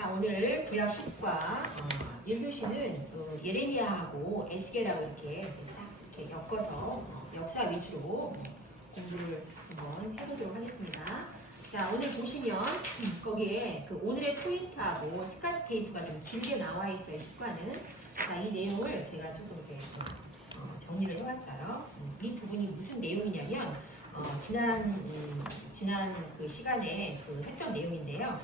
자, 오늘 구약 10과 1교시는 예레미야하고 에스겔하고 이렇게 딱 이렇게 엮어서 역사 위주로 공부를 한번 해보도록 하겠습니다. 자, 오늘 보시면 거기에 그 오늘의 포인트하고 스카치 테이프가 좀 길게 나와 있어요. 10과는. 자, 이 내용을 제가 조금 이렇게 정리를 해봤어요. 이 부분이 무슨 내용이냐면 지난 그 시간에 그 했던 내용인데요.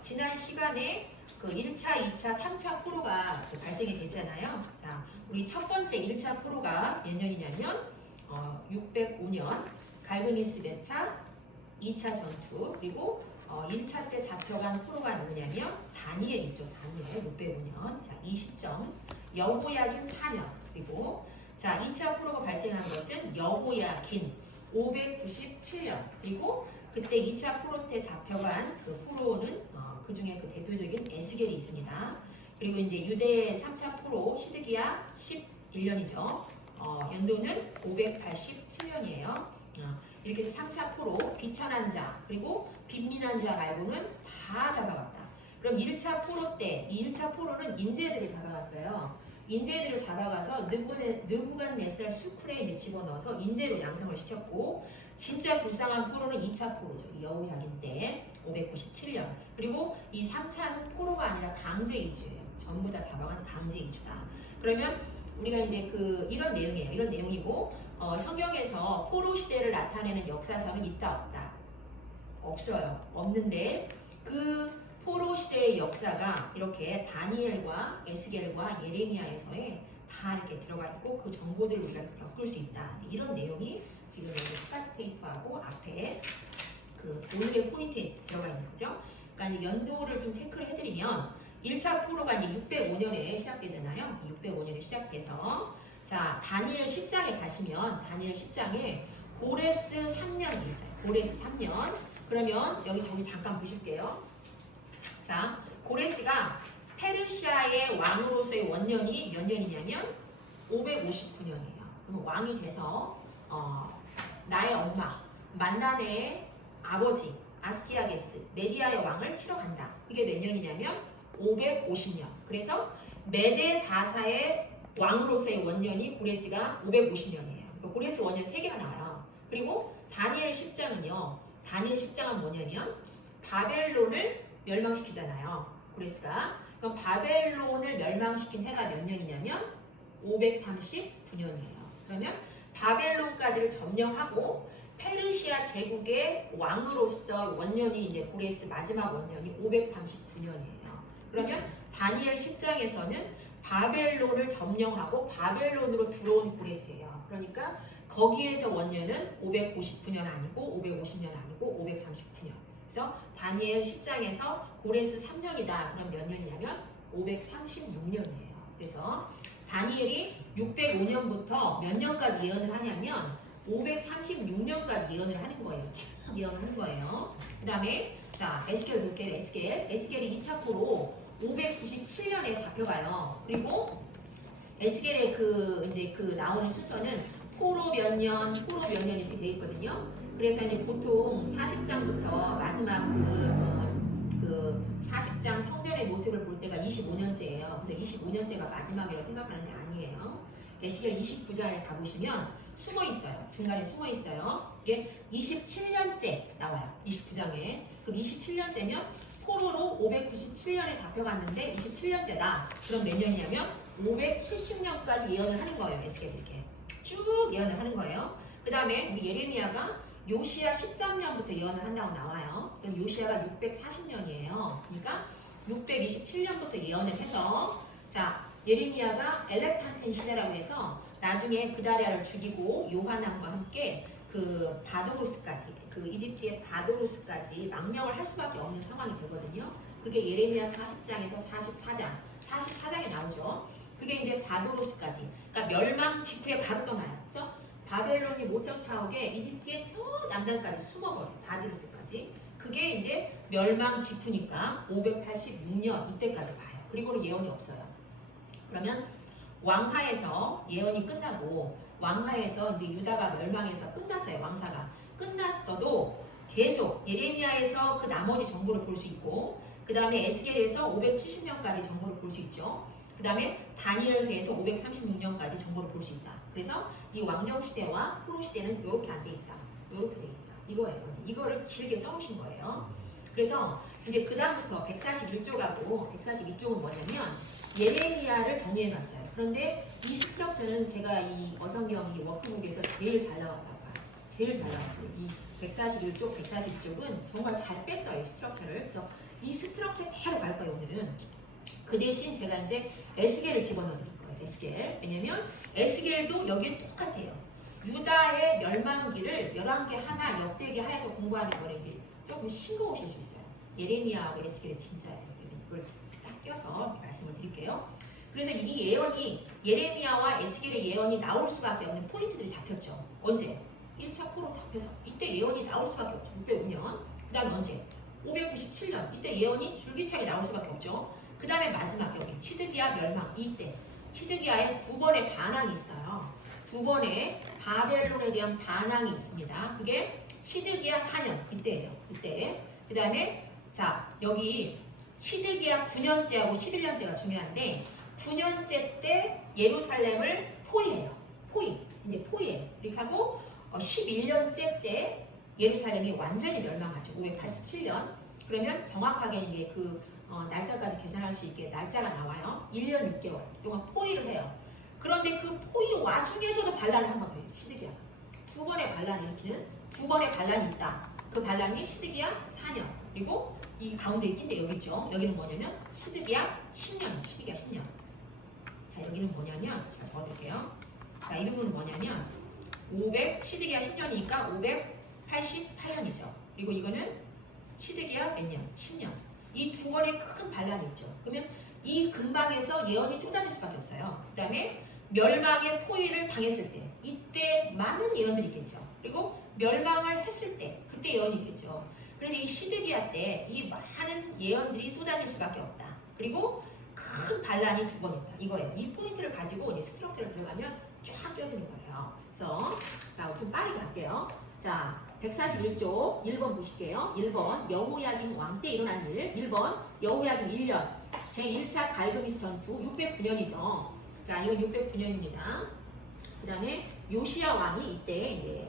지난 시간에 그 1차, 2차, 3차 포로가 발생이 됐잖아요. 자, 우리 첫 번째 1차 포로가 몇 년이냐면 605년 갈그미스 배차 2차 전투, 그리고 1차 때 잡혀간 포로가 누구냐면 다니엘이죠. 다니엘 605년. 자, 이 시점 여호야긴 4년, 그리고 자, 2차 포로가 발생한 것은 여호야긴 597년, 그리고 그때 2차 포로 때 잡혀간 그 포로는 그 중에 그 대표적인 에스겔이 있습니다. 그리고 이제 유대 3차 포로 시드기야 11년이죠. 연도는 587년이에요. 이렇게 해서 3차 포로 비천한 자 그리고 빈민한 자 말고는 다 잡아갔다. 그럼 1차 포로 때 이 1차 포로는 인재들을 잡아갔어요. 인재들을 잡아가서 느부갓네살 수쿨에 집어넣어서 인재로 양성을 시켰고, 진짜 불쌍한 포로는 2차 포로죠. 여호야긴 때 597년. 그리고 이 3차는 포로가 아니라 강제 이주예요. 전부 다 잡아가는 강제 이주다. 그러면 우리가 이제 이런 내용이에요. 이런 내용이고, 성경에서 포로 시대를 나타내는 역사서는 있다 없다? 없어요. 없는데 그 포로 시대의 역사가 이렇게 다니엘과 에스겔과 예레미야에서에 다 이렇게 들어가 있고, 그 정보들을 우리가 겪을 수 있다. 이런 내용이 지금 여기 스카치 테이프하고 앞에 그 오늘의 포인트에 들어가 있는 거죠. 그러니까 이제 연도를 좀 체크를 해드리면 1차 포로가 이제 605년에 시작되잖아요. 605년에 시작돼서 자, 다니엘 10장에 가시면 다니엘 10장에 고레스 3년이 있어요. 고레스 3년. 그러면 여기 저기 잠깐 보실게요. 자, 고레스가 페르시아의 왕으로서의 원년이 몇 년이냐면 559년이에요. 그럼 왕이 돼서 나의 엄마 만나네의 아버지 아스티아게스 메디아의 왕을 치러 간다. 그게 몇 년이냐면 550년. 그래서 메데 바사의 왕으로서의 원년이 고레스가 550년이에요. 그러니까 고레스 원년 3개가 나와요. 그리고 다니엘 10장은요. 다니엘 10장은 뭐냐면 바벨론을 멸망시키잖아요. 고레스가. 그럼 바벨론을 멸망시킨 해가 몇 년이냐면 539년이에요. 그러면 바벨론까지를 점령하고 페르시아 제국의 왕으로서 원년이 이제 고레스 마지막 원년이 539년이에요. 그러면 다니엘 10장에서는 바벨론을 점령하고 바벨론으로 들어온 고레스예요. 그러니까 거기에서 원년은 559년 아니고 550년 아니고 539년. 그래서 다니엘 10장에서 고레스 3년이다. 그럼 몇 년이냐면 536년이에요. 그래서 다니엘이 605년부터 몇 년까지 예언을 하냐면 536년까지 예언을 하는 거예요. 쭉 예언을 하는 거예요. 그 다음에 자, 에스겔 볼게요. 에스겔이 2차 포로 597년에 잡혀가요. 그리고 에스겔의 나오는 순서는 포로 몇 년 이렇게 돼 있거든요. 그래서 이제 보통 40장부터 마지막 그 40장 성전의 모습을 볼 때가 25년째예요. 그래서 25년째가 마지막이라고 생각하는 게 아니에요. 에스겔 29장에 가보시면 숨어 있어요. 중간에 숨어 있어요. 이게 27년째 나와요. 29장에. 그럼 27년째면 포로로 597년에 잡혀갔는데 27년째다. 그럼 몇 년이냐면 570년까지 예언을 하는 거예요. 에스겔이 이렇게 쭉 예언을 하는 거예요. 그 다음에 우리 예레미야가 요시야 13년부터 예언을 한다고 나와요. 그럼 요시야가 640년이에요. 그러니까 627년부터 예언을 해서 자, 예레미야가 엘레판텐 시대라고 해서 나중에 그다리아를 죽이고 요한왕과 함께 그 바도로스까지, 그 이집트의 바도로스까지 망명을 할 수밖에 없는 상황이 되거든요. 그게 예레미야 40장에서 44장에 나오죠. 그게 이제 바도로스까지, 그러니까 멸망 직후에 바로 떠나요. 그래서 바벨론이 모청차옥에 이집트의 저 남단까지 숨어버려요. 바도로스까지. 그게 이제 멸망 직후니까 586년 이때까지 봐요. 그리고는 예언이 없어요. 그러면 왕하에서 예언이 끝나고 왕하에서 이제 유다가 멸망해서 끝났어요. 왕사가 끝났어도 계속 예레미야에서 그 나머지 정보를 볼 수 있고 그 다음에 에스겔에서 570년까지 정보를 볼 수 있죠. 그 다음에 다니엘서에서 536년까지 정보를 볼 수 있다. 그래서 이 왕정 시대와 포로 시대는 이렇게 안 돼 있다. 이렇게 돼 있다. 이거예요. 이거를 길게 써오신 거예요. 그래서 이제 그 다음부터 141조가고 142쪽은 뭐냐면 예레미야를 정리해놨어요. 그런데 이 스트럭처는 제가 이 어성경 이 워크북에서 제일 잘 나왔다고 봐요. 제일 잘 나왔어요. 이 141쪽, 142쪽은 정말 잘 뺐어요. 이 스트럭처를. 그래서 이 스트럭처 대로 갈 거예요. 오늘은. 그 대신 제가 이제 에스겔을 집어넣어 드릴 거예요. 에스겔. 왜냐면 에스겔도 여기에 똑같아요. 유다의 멸망기를 11개 하나 역대기 하에서 공부하는 거는 이제 조금 싱거우실 수 있어요. 예레미야하고 에스겔의 진짜예요. 그래서 이걸 딱 껴서 말씀을 드릴게요. 그래서 이 예언이 예레미야와 에스겔의 예언이 나올 수밖에 없는 포인트들이 잡혔죠. 언제? 1차 포로 잡혀서 이때 예언이 나올 수밖에 없죠. 605년. 그 다음에 언제? 597년. 이때 예언이 줄기차게 나올 수밖에 없죠. 그 다음에 마지막 여기 시드기야 멸망. 이때 시드기야의 두 번의 반항이 있어요. 두 번의 바벨론에 대한 반항이 있습니다. 그게 시드기야 4년 이때예요. 이때. 그 다음에 자 여기 시드기야 9년째하고 11년째가 중요한데 9년째 때 예루살렘을 포위해요. 포위. 이제 포위해요. 이렇게 하고 11년째 때 예루살렘이 완전히 멸망하죠. 587년. 그러면 정확하게 이게 그 날짜까지 계산할 수 있게 날짜가 나와요. 1년 6개월 동안 포위를 해요. 그런데 그 포위 와중에서도 반란을 한 번 더 해요. 시드기야가. 두 번의 반란을 일으키는 두 번의 반란이 있다. 그 반란이 시드기야 4년. 그리고 이 가운데 있긴데 여기 있죠. 여기는 뭐냐면 시드기야 10년. 시드기야 10년. 자 여기는 뭐냐면 제가 적어드릴게요. 자 이 부분은 뭐냐면 시드기야 10년이니까 588년이죠. 그리고 이거는 시드기야 몇 년? 10년. 이 두 번의 큰 반란이 있죠. 그러면 이 근방에서 예언이 쏟아질 수밖에 없어요. 그 다음에 멸망의 포위를 당했을 때 이때 많은 예언들이 있겠죠. 그리고 멸망을 했을 때 그때 예언이 있겠죠. 그래서 이 시드기야 때 이 많은 예언들이 쏟아질 수밖에 없다. 그리고 큰 반란이 두 번 있다. 이거예요. 이 포인트를 가지고 이제 스트럭처를 들어가면 쫙 껴지는 거예요. 그래서 자, 좀 빠르게 할게요. 자, 141쪽 1번 보실게요. 1번 여호야김 왕 때 일어난 일. 1번 여호야김 1년 제1차 갈드미스 전투 609년이죠. 자, 이건 609년입니다. 그 다음에 요시야 왕이 이때 이제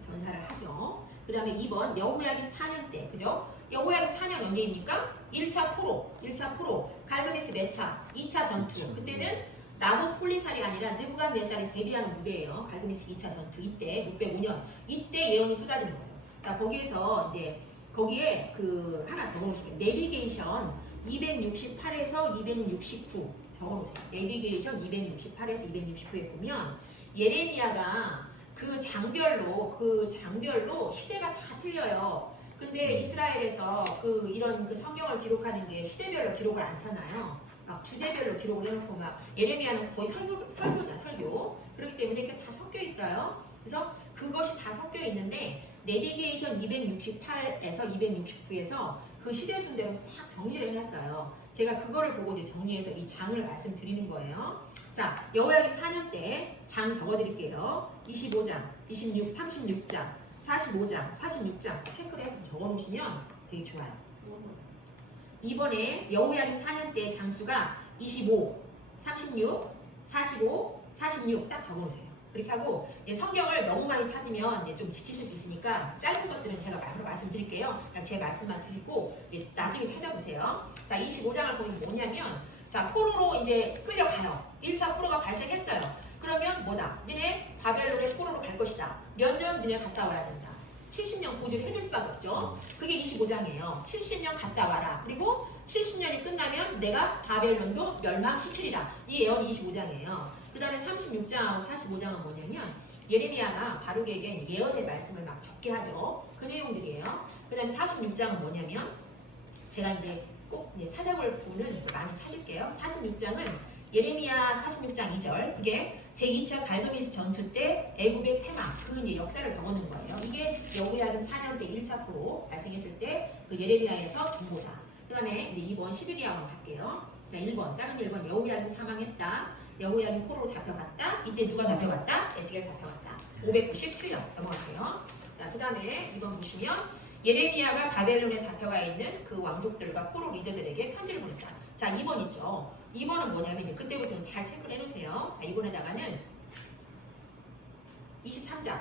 전사를 하죠. 그 다음에 2번 여호야김 4년 때, 그죠? 여호야김 4년 언제입니까? 1차 포로, 갈드미스 몇 차? 2차 전투. 그때는 나보폴리살이 아니라 느부갓네살이 대비하는 무대예요. 갈드미스 2차 전투. 이때 605년. 이때 예언이 쏟아지는 거죠. 자, 거기에서 이제 거기에 그 하나 적어놓으시면 내비게이션 268에서 269 적어놓으세요. 내비게이션 268에서 269에 보면 예레미야가 그 장별로 시대가 다 틀려요. 근데 이스라엘에서 이런 그 성경을 기록하는 게 시대별로 기록을 안 차나요? 막 주제별로 기록을 해놓고 막 예레미야는 거의 설교자 설교. 그렇기 때문에 이렇게 다 섞여 있어요. 그래서 그것이 다 섞여 있는데 내비게이션 268에서 269에서 그 시대 순대로 싹 정리를 해놨어요. 제가 그거를 보고 이제 정리해서 이 장을 말씀드리는 거예요. 자, 여호야김 4년 때 장 적어드릴게요. 25장, 36장, 45장, 46장 체크를 해서 적어놓으시면 되게 좋아요. 이번에 여호야김 4년 때 장수가 25, 36, 45, 46 딱 적어놓으세요. 그렇게 하고 성경을 너무 많이 찾으면 이제 좀 지치실 수 있으니까 짧은 것들은 제가 바로 말씀드릴게요. 그냥 제 말씀만 드리고 나중에 찾아보세요. 자, 25장을 보면 뭐냐면 자, 포로로 이제 끌려가요. 1차 포로가 발생했어요. 그러면 뭐다? 너네 바벨론의 포로로 갈 것이다. 몇 년 너네 갔다 와야 된다. 70년 고지를 해줄 수밖에 없죠. 그게 25장이에요. 70년 갔다 와라. 그리고 70년이 끝나면 내가 바벨론도 멸망시키리라. 이 예언이 25장이에요. 그 다음에 36장하고 45장은 뭐냐면 예레미야가 바룩에게 예언의 말씀을 막 적게 하죠. 그 내용들이에요. 그 다음에 46장은 뭐냐면 제가 이제 꼭 찾아볼 분은 많이 찾을게요. 46장은 예레미야 46장 2절 그게 제2차 갈드미스 전투 때 애굽의 패망 그 이제 역사를 적어놓은 거예요. 이게 여호야김 4년 때 1차 포로 발생했을 때 그 예레미야에서 정보다. 그 다음에 이제 2번 시드기야 왕 갈게요. 1번 작은 1번 여호야김 사망했다. 여호야김 포로로 잡혀갔다. 이때 누가 잡혀갔다? 에스겔 잡혀갔다. 597년 넘어갈게요. 자, 그 다음에 2번 보시면 예레미야가 바벨론에 잡혀가 있는 그 왕족들과 포로 리더들에게 편지를 보냈다. 자, 2번 있죠. 2번은 뭐냐면 이제 그때부터 잘 체크를 해놓으세요. 자, 2번에다가는 23장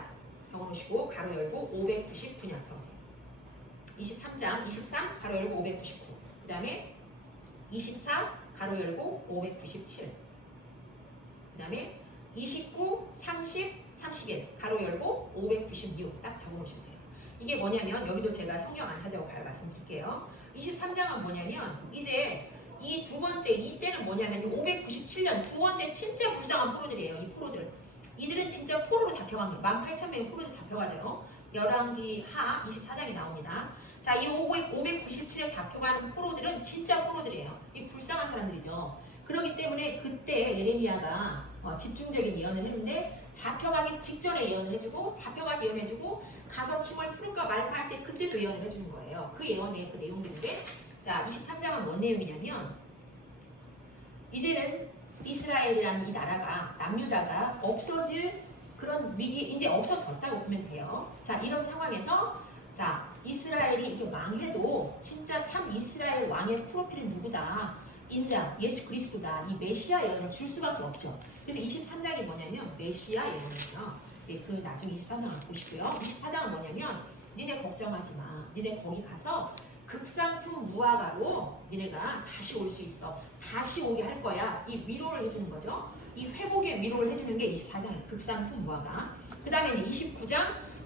적어놓으시고 가로 열고 599년 적으세요. 23장 23 가로 열고 599. 그 다음에 24 가로 열고 597. 그 다음에 29, 30, 31 가로 열고 596 딱 적어놓으시면 돼요. 이게 뭐냐면 여기도 제가 성경 안 찾아오고 바로 말씀드릴게요. 23장은 뭐냐면 이제 이 두 번째 이때는 뭐냐면 597년 두 번째 진짜 불쌍한 포로들이에요. 이 포로들. 이들은 진짜 포로로 잡혀간 거예요. 18,000명의 포로로 잡혀가죠. 열왕기 하 24장에 나옵니다. 자, 이 597에 잡혀가는 포로들은 진짜 포로들이에요. 이 불쌍한 사람들이죠. 그렇기 때문에 그때 예레미야가 집중적인 예언을 했는데 잡혀가기 직전에 예언을 해주고 잡혀가서 예언해주고 가서 침을 풀을까 말까 할 때 그때도 예언을 해주는 거예요. 그 예언의 그 내용들인데 자 23장은 뭔 내용이냐면 이제는 이스라엘이라는 이 나라가 남유다가 없어질 그런 위기 이제 없어졌다고 보면 돼요. 자 이런 상황에서 자 이스라엘이 이렇게 망해도 진짜 참 이스라엘 왕의 프로필은 누구다? 인자 예수 그리스도다. 이 메시아 예언을 줄 수밖에 없죠. 그래서 23장이 뭐냐면 메시아 예언이에요. 그 나중에 23장을 보시고요. 24장은 뭐냐면 니네 걱정하지 마. 니네 거기 가서 극상품 무화과로 니네가 다시 올 수 있어. 다시 오게 할 거야. 이 위로를 해주는 거죠. 이 회복의 위로를 해주는 게 24장이에요. 극상품 무화과. 그 다음에 29장,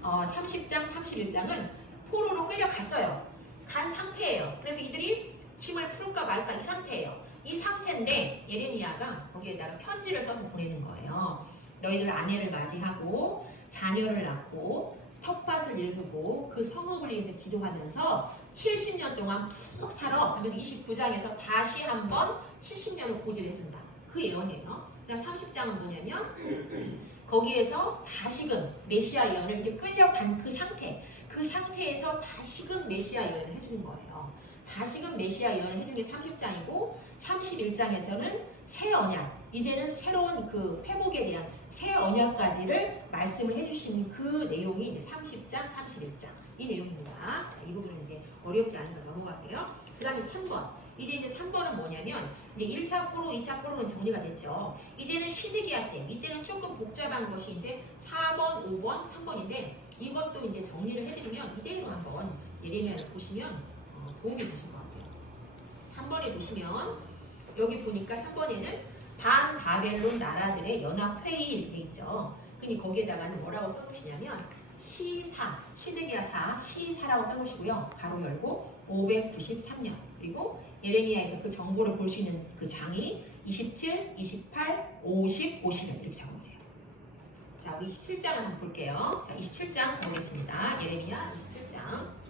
30장, 31장은 포로로 끌려갔어요. 간 상태예요. 그래서 이들이 침을 풀을까 말까 이 상태예요. 이 상태인데 예레미야가 거기에다가 편지를 써서 보내는 거예요. 너희들 아내를 맞이하고 자녀를 낳고 텃밭을 일구고 그 성읍을 위해서 기도하면서 70년 동안 푹 살아 하면서 29장에서 다시 한번 70년을 고지를 해준다. 그 예언이에요. 그다음 30장은 뭐냐면 거기에서 다시금 메시아 예언을 이제 끌려간 그 상태에서 다시금 메시아 예언을 해주는 거예요. 다시금 메시아 예언을 해주는 게 30장이고 31장에서는 새 언약, 이제는 새로운 그 회복에 대한 새 언약까지를 말씀을 해주시는 그 내용이 이제 30장, 31장 이 내용입니다. 이 부분은 이제 어렵지 않으니까 넘어갈게요. 그 다음에 3번. 이제 3번은 뭐냐면 이제 1차 포로, 2차 포로는 정리가 됐죠. 이제는 시드기야 때, 이때는 조금 복잡한 것이 이제 4번, 5번, 3번인데 이것도 이제 정리를 해드리면 이대로 한번 예레미야를 보시면 도움이 되실 것 같아요. 3번에 보시면 여기 보니까 3번에는 반바벨론 나라들의 연합회의 돼 있죠. 근데 거기에다가는 뭐라고 써놓으시냐면 시사, 시드기야 4, 시사라고 써놓으시고요. 가로 열고 593년 그리고 예레미야에서 그 정보를 볼 수 있는 그 장이 27, 28, 50, 50년 이렇게 적어보세요. 자, 우리 27장을 한번 볼게요. 자, 27장 보겠습니다. 예레미야 27장.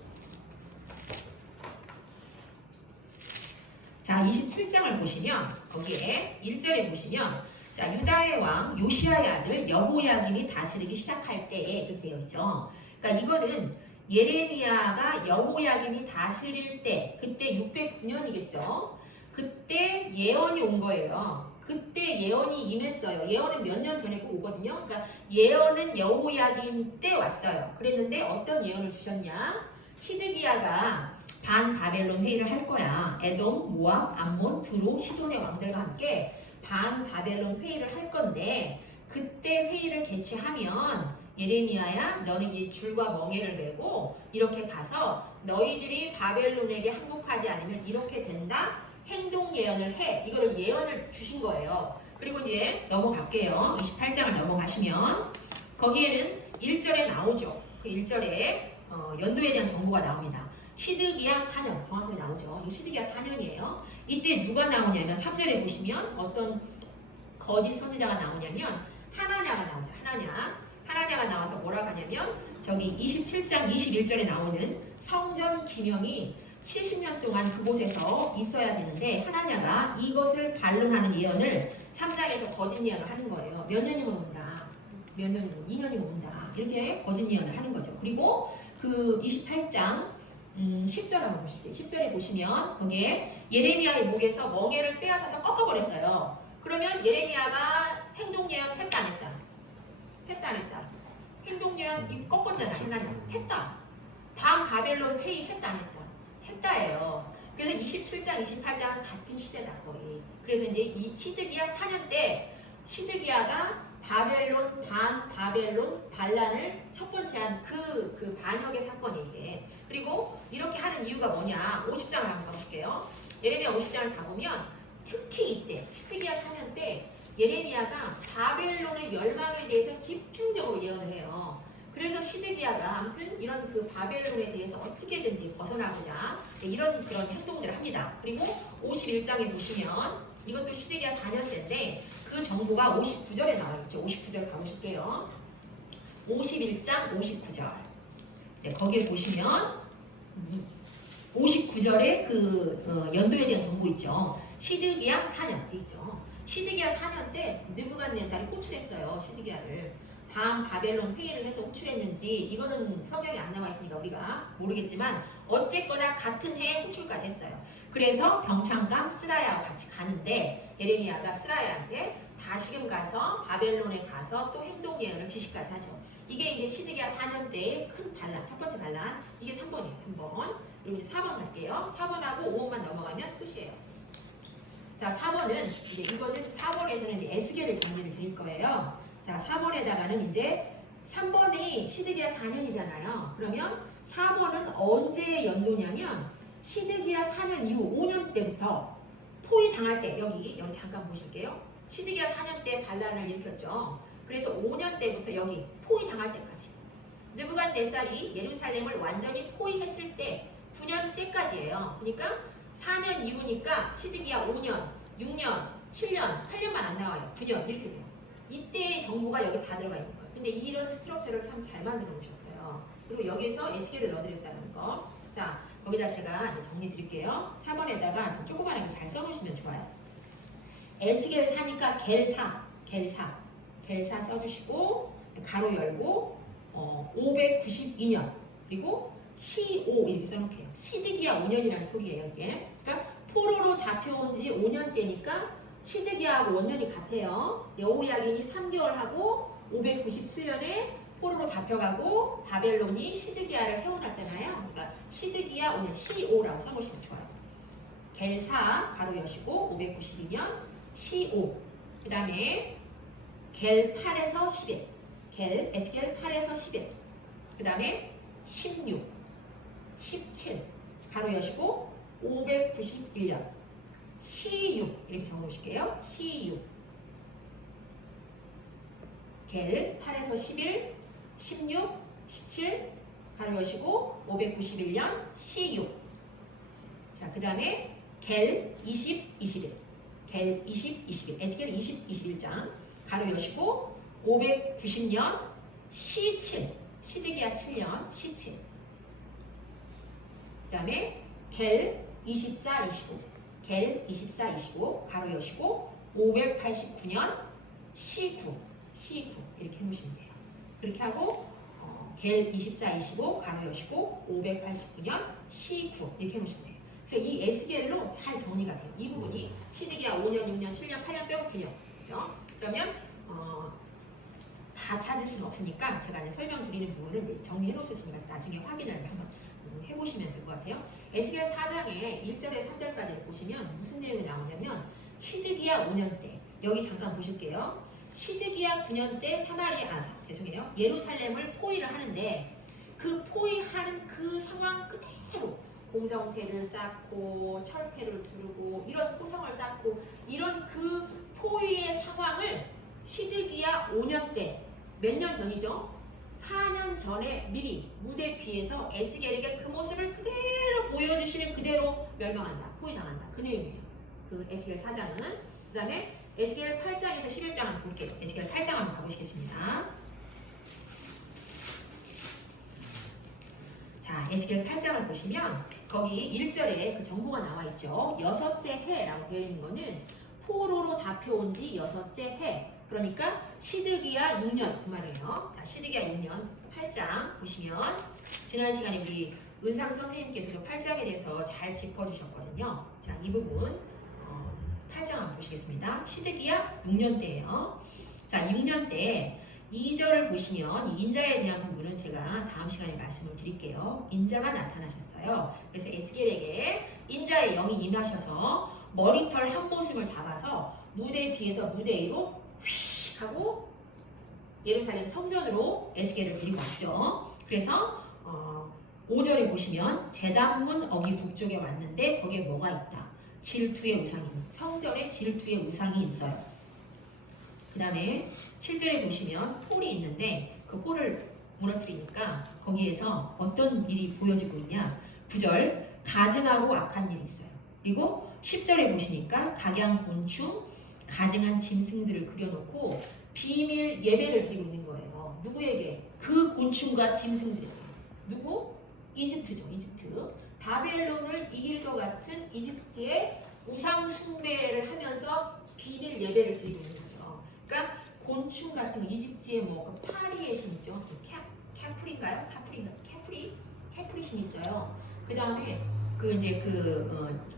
자, 27장을 보시면 거기에 1절에 보시면 자, 유다의 왕 요시야의 아들 여호야김이 다스리기 시작할 때에 이렇게 되어 있죠. 그러니까 이거는 예레미야가 여호야김이 다스릴 때 그때 609년이겠죠. 그때 예언이 온 거예요. 그때 예언이 임했어요. 예언은 몇 년 전에 오거든요. 그러니까 예언은 여호야김 때 왔어요. 그랬는데 어떤 예언을 주셨냐? 시드기야가 반바벨론 회의를 할 거야. 에돔, 모압, 암몬, 두로, 시돈의 왕들과 함께 반바벨론 회의를 할 건데 그때 회의를 개최하면 예레미야야 너는 이 줄과 멍에를 메고 이렇게 가서 너희들이 바벨론에게 항복하지 않으면 이렇게 된다. 행동 예언을 해. 이거를 예언을 주신 거예요. 그리고 이제 넘어갈게요. 28장을 넘어가시면 거기에는 1절에 나오죠. 그 1절에 연도에 대한 정보가 나옵니다. 시드기야 4년 정확하게 나오죠. 이 시드기야 4년이에요. 이때 누가 나오냐면 3절에 보시면 어떤 거짓 선지자가 나오냐면 하나냐가 나오죠. 하나냐가 나와서 뭐라고 하냐면 저기 27장 21절에 나오는 성전 기명이 70년 동안 그곳에서 있어야 되는데 하나냐가 이것을 반론하는 예언을 3장에서 거짓 예언을 하는 거예요. 몇 년이면 온다. 몇 년이면 2년이면 온다. 이렇게 거짓 예언을 하는 거죠. 그리고 그 28장 10절 한번 보실게요. 10절에 보시면 거기에 예레미야의 목에서 멍에를 빼앗아서 꺾어버렸어요. 그러면 예레미야가 행동 예언 했다 안 했다? 했다 안 했다? 행동 예언 꺾었잖아. 하나님 했다. 반바벨론 회의했다 안 했다? 했다예요. 그래서 27장, 28장은 같은 시대다 거의. 그래서 이제 이 시드기야 4년 때 시드기야가 바벨론, 반바벨론 반란을 첫 번째 한 그 반역의 사건이 이게. 그리고 이렇게 하는 이유가 뭐냐? 50장을 한번 가볼게요. 예레미야 50장을 가보면 특히 이때 시드기야 4년 때 예레미야가 바벨론의 멸망에 대해서 집중적으로 예언을 해요. 그래서 시드기야가 아무튼 이런 그 바벨론에 대해서 어떻게든지 벗어나고자 이런 그런 행동들을 합니다. 그리고 51장에 보시면 이것도 시드기야 4년 때인데 그 정보가 59절에 나와 있죠. 59절 가보실게요. 51장 59절. 네, 거기에 보시면 59절에 그 연도에 대한 정보 있죠. 시드기야 4년 돼 있죠. 시드기야 4년 때 느부갓네살이 호출했어요. 시드기야를. 바벨론 회의를 해서 호출했는지 이거는 성경에 안 나와 있으니까 우리가 모르겠지만 어쨌거나 같은 해에 호출까지 했어요. 그래서 병창감 스라야와 같이 가는데 예레미야가 스라야한테 다시금 가서 바벨론에 가서 또 행동 예언을 지시까지 하죠. 이게 이제 시드기야 4년 때의 큰 반란, 첫 번째 반란. 이게 3번이에요. 3번. 그리고 이제 4번 갈게요. 4번하고 5번만 넘어가면 끝이에요. 자, 4번은 이제 이거는 4번에서는 이제 에스겔을 정리를 드릴 거예요. 자, 4번에다가는 이제 3번이 시드기야 4년이잖아요. 그러면 4번은 언제 연도냐면 시드기야 4년 이후 5년 때부터 포위 당할 때 여기 잠깐 보실게요. 시드기야 4년 때 반란을 일으켰죠. 그래서 5년 때부터 여기 포위 당할 때까지 느부갓네살이 예루살렘을 완전히 포위했을 때 9년째까지예요. 그러니까 4년 이후니까 시드기야 5년, 6년, 7년, 8년만 안 나와요. 9년 이렇게 돼요. 이때의 정보가 여기 다 들어가 있는 거예요. 근데 이런 스트럭처를 참 잘 만들어 놓으셨어요. 그리고 여기서 에스겔을 넣어드렸다는 거. 자, 거기다 제가 이제 정리 드릴게요. 4번에다가 조그만하게 잘 써놓으시면 좋아요. 에스겔 사니까 겔사 써주시고 가로 열고 592년 그리고 C5 이렇게 써놓게요. 시드기야 5년이라는 소리예요 이게. 그러니까 포로로 잡혀온 지 5년째니까 시드기야하고 원년이 같아요. 여호야긴이 3개월하고 597년에 포로로 잡혀가고 바벨론이 시드기야를 세워놨잖아요. 그러니까 시드기야 5년 C5라고 써보시면 좋아요. 겔4 바로 여시고 592년 C5 그 다음에 겔 8에서 11 에스겔 8에서 11 그 다음에 16 17 바로 여시고 591년 C6 이렇게 적어보실게요. C6 겔 8에서 11 16 17 바로 여시고 591년 C6 자, 그 다음에 겔 20 21 겔 20 21 에스겔 20 21장 가로 여시고 590년 C7 시드기야 7년 C7 그 다음에 겔 24 25 겔 24 25 가로 여시고 589년 C9 이렇게 해놓으시면 돼요. 그렇게 하고 겔 24 25 가로 여시고 589년 C9 이렇게 해놓으시면 돼요. 그래서 이 에스겔로 잘 정리가 돼요. 이 부분이 시드기야 5년, 6년, 7년, 8년 빼고 9년. 그렇죠? 그러면 다 찾을 수는 없으니까 제가 이제 설명드리는 부분은 정리해 놓으셨으니까 나중에 확인을 한번 해보시면 될 것 같아요. 에스겔 4장의 1절에 3절까지 보시면 무슨 내용이 나오냐면 시드기야 5년 때 여기 잠깐 보실게요. 시드기야 9년 때 죄송해요. 예루살렘을 포위를 하는데 그 포위하는 그 상황 그대로 공성태를 쌓고 철퇴를 두르고 이런 토성을 쌓고 이런 그 포위의 상황을 시드기야 5년 때 몇 년 전이죠? 4년 전에 미리 무대피에서 에스겔에게 그 모습을 그대로 보여주시는 그대로 멸망한다. 포위당한다. 그 내용이에요. 그 에스겔 4장은. 그 다음에 에스겔 8장에서 11장 한번 볼게요. 에스겔 8장 한번 가보시겠습니다. 자, 에스겔 8장을 보시면 거기 1절에 그 정보가 나와 있죠. 여섯째 해라고 되어 있는 거는 포로로 잡혀온 지 여섯째 해. 그러니까 시드기야 6년 그 말이에요. 자, 시드기야 6년 8장 보시면 지난 시간에 우리 은상 선생님께서도 8장에 대해서 잘 짚어주셨거든요. 자, 이 부분 8장 한번 보시겠습니다. 시드기야 6년 때예요. 자, 6년 때 2절을 보시면 이 인자에 대한 부분은 제가 다음 시간에 말씀을 드릴게요. 인자가 나타나셨어요. 그래서 에스겔에게 인자의 영이 임하셔서 머리털 한 모습을 잡아서 무대 뒤에서 무대 위로 휙 하고 예루살렘 성전으로 에스겔을 데리고 왔죠. 그래서 5절에 보시면 제단문 어기 북쪽에 왔는데 거기에 뭐가 있다? 질투의 우상이, 성전에 질투의 우상이 있어요. 그 다음에 7절에 보시면 홀이 있는데 그 홀을 무너뜨리니까 거기에서 어떤 일이 보여지고 있냐? 9절 가증하고 악한 일이 있어요. 그리고 10절에 보시니까 각양 곤충, 가증한 짐승들을 그려놓고 비밀 예배를 드리고 있는 거예요. 누구에게? 그 곤충과 짐승들에게. 누구? 이집트죠. 이집트. 바벨론을 이길 것 같은 이집트의 우상 숭배를 하면서 비밀 예배를 드리고 있는 거죠. 그러니까 곤충 같은 이집트의 뭐 그 파리의 신이죠. 캐프리인가요? 캐프리 신이 있어요. 그 다음에 그 이제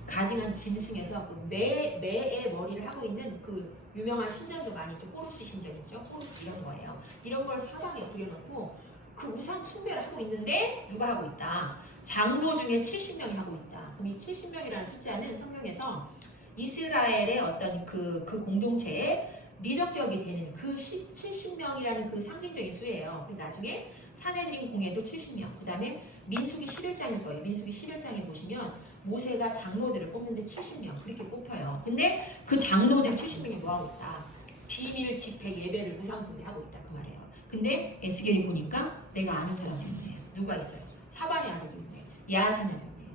가증한 짐승에서 그 매의 머리를 하고 있는 그 유명한 신전도 많이 있죠. 호루스 신전이죠. 호루스 이런 거예요. 이런 걸 사방에 그려놓고 그 우상 숭배를 하고 있는데 누가 하고 있다? 장로 중에 70명이 하고 있다. 그럼 이 70명이라는 숫자는 성경에서 이스라엘의 어떤 그 공동체의 리더격이 되는 그 70명이라는 그 상징적인 수예요. 그래서 나중에 사내들인 공예도 70명. 그 다음에 민수기 11장일 거예요. 민수기 11장에 보시면 모세가 장로들을 뽑는데 70명 그렇게 뽑혀요. 근데 그 장로들 70명이 뭐하고 있다? 비밀 집회 예배를 우상 숭배하고 있다 그 말이에요. 근데 에스겔이 보니까 내가 아는 사람이 있네요. 누가 있어요? 사반의 아들도 있네요. 야하산도 있네요.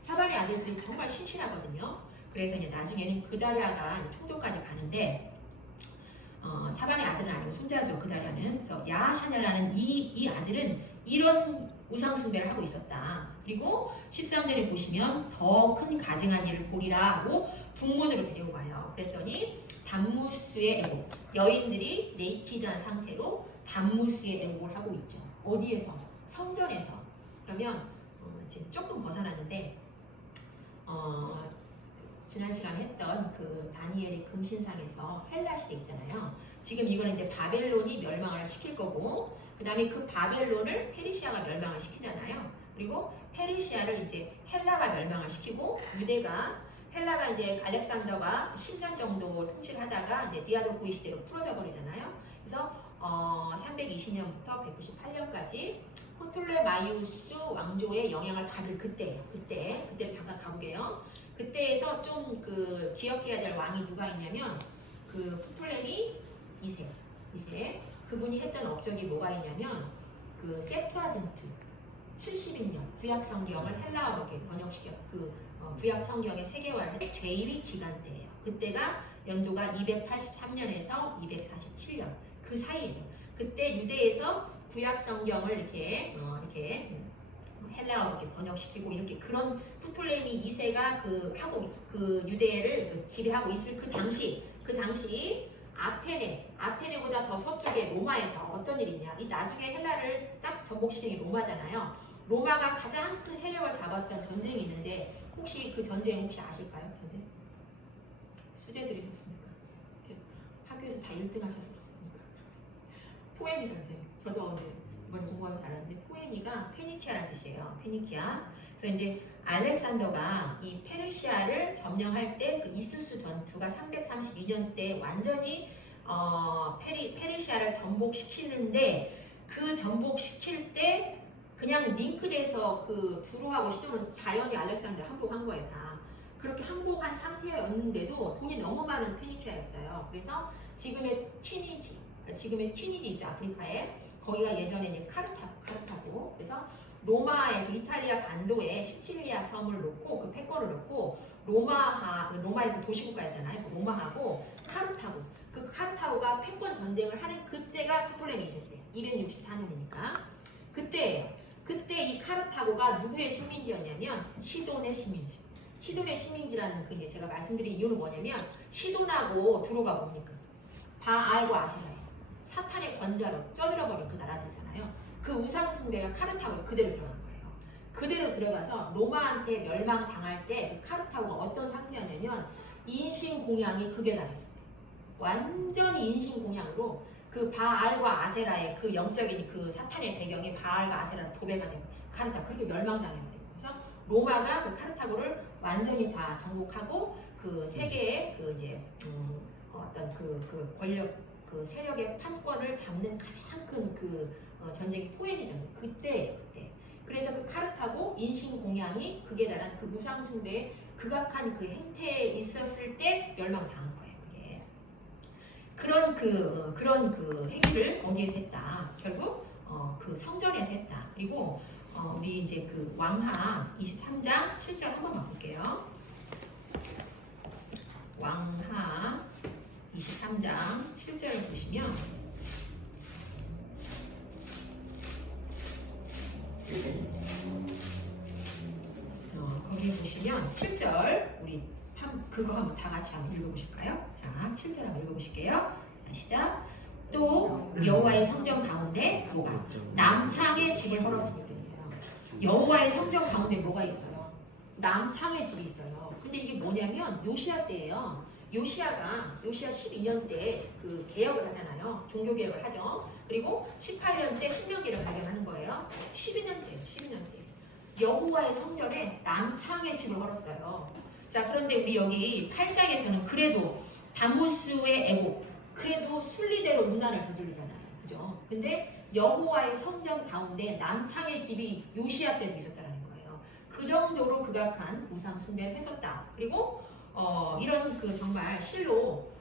사반의 아들들이 정말 신실하거든요. 그래서 이제 나중에는 그다랴가 총독까지 가는데 사반의 아들은 아니고 손자죠. 그다랴는. 그래서 야하샤냐라는 이 아들은 이런 우상 숭배를 하고 있었다. 그리고 13절에 보시면 더 큰 가증한 일을 보리라 하고 북문으로 데려와요. 그랬더니 담무스의 애곡, 여인들이 네이키드한 상태로 담무스의 애곡을 하고 있죠. 어디에서? 성전에서. 그러면 지금 조금 벗어났는데 지난 시간에 했던 그 다니엘의 금신상에서 헬라 시대 있잖아요. 지금 이거는 이제 바벨론이 멸망을 시킬 거고, 그 다음에 그 바벨론을 페르시아가 멸망을 시키잖아요. 그리고 페르시아를 이제 헬라가 멸망을 시키고, 헬라가 이제 알렉산더가 10년 정도 통치를 하다가 이제 디아도코이 시대로 풀어져 버리잖아요. 그래서 320년부터 198년까지 포톨레마이우스 왕조의 영향을 받을 그때예요. 그때를 잠깐 가보게요. 그때에서 좀 그 기억해야 될 왕이 누가 있냐면 그 프톨레미 2세 그분이 했던 업적이 뭐가 있냐면 그 septuagin트 70인년 구약 성경을 헬라어로 번역시켜 그 구약 성경의 세계화를 제1위 기간 때예요. 그때가 연도가 283년에서 247년 그 사이예요. 그때 유대에서 구약 성경을 이렇게 헬라어로 이렇게 번역시키고 이렇게 그런 프톨레미 2세가 그 유대를 지배하고 있을 그 당시 아테네보다 더 서쪽의 로마에서 어떤 일이 있냐? 이 나중에 헬라를 딱 정복시킨 게 로마잖아요. 로마가 가장 큰 세력을 잡았던 전쟁이 있는데 혹시 그 전쟁 혹시 아실까요? 전쟁? 수제 드리겠습니까? 학교에서 다 1등 하셨었으니까. 포에니 전쟁. 저도 이제 이번에 공부하면서 알았는데 포에니가 페니키아라는 뜻이에요. 페니키아. 그래서 이제 알렉산더가 이 페르시아를 점령할 때 그 이수스 전투가 332년 때 완전히 페르시아를 정복시키는데 그 정복시킬 때 그냥 링크돼서 그 두루하고 시도는 자연히 알렉산더 항복한 거예요. 다 그렇게 항복한 상태였는데도 돈이 너무 많은 페니키아였어요. 그래서 지금의 튀니지 있죠. 아프리카에 거기가 예전에 이제 카르타고 그래서 로마의 그 이탈리아 반도에 시칠리아 섬을 놓고 그 패권을 놓고 로마의 그 도시국가였잖아요. 그 로마하고 그 카르타고가 패권 전쟁을 하는 그때가 프톨레미 2세 때 264년이니까 그때예요. 그때 이 카르타고가 누구의 식민지였냐면 시돈의 식민지. 시돈의 식민지라는 그게 제가 말씀드린 이유는 뭐냐면 시돈하고 두로가 뭡니까? 바알과 아세라예요. 사탄의 권자로 쪄들어버린 그 나라들이잖아요. 그 우상 숭배가 카르타고에 그대로 들어간 거예요. 그대로 들어가서 로마한테 멸망당할 때 그 카르타고가 어떤 상태였냐면 인신공양이 극에 달했을 때 완전히 인신공양으로 그 바알과 아세라의 그 영적인 그 사탄의 배경이 바알과 아세라 도배가 되고 카르타고 그렇게 멸망당해버리고 그래서 로마가 그 카르타고를 완전히 다 정복하고 그 세계의 그 이제 어떤 그 권력 그 세력의 판권을 잡는 가장 큰 그 전쟁이 포에니전 그때 그래서 그 카르타고 인신공양이 극에 달한 그 무상숭배의 극악한 그 행태에 있었을 때 멸망당한 거예요. 그게 그런 그 행위를 어디에서 했다? 결국 그 성전에서 했다. 그리고 우리 이제 그 왕하 23장 7절 한 번만 볼게요. 왕하 23장 7절을 보시면 거기 보시면 7절 우리 그거 한번 다 같이 한번 읽어보실까요? 자, 7절 한번 읽어보실게요. 자, 시작. 또 여호와의 성전 가운데 뭐가 남창의 집을 헐었으니 그랬어요. 여호와의 성전 가운데 뭐가 있어요? 남창의 집이 있어요. 근데 이게 뭐냐면 요시야 때예요. 요시야 12년 때 그 개혁을 하잖아요. 종교 개혁을 하죠. 그리고 18년째 신명기를 발견하는 거예요. 12년째. 여호와의 성전에 남창의 집을 헐었어요. 자, 그런데 우리 여기 8장에서는 그래도 다무스의 애곡, 그래도 순리대로 음란을 저지르잖아요. 그죠? 근데 여호와의 성전 가운데 남창의 집이 요시야 때도 있었다는 거예요. 그 정도로 극악한 우상 숭배를 했었다. 그리고 이런 그 정말 실로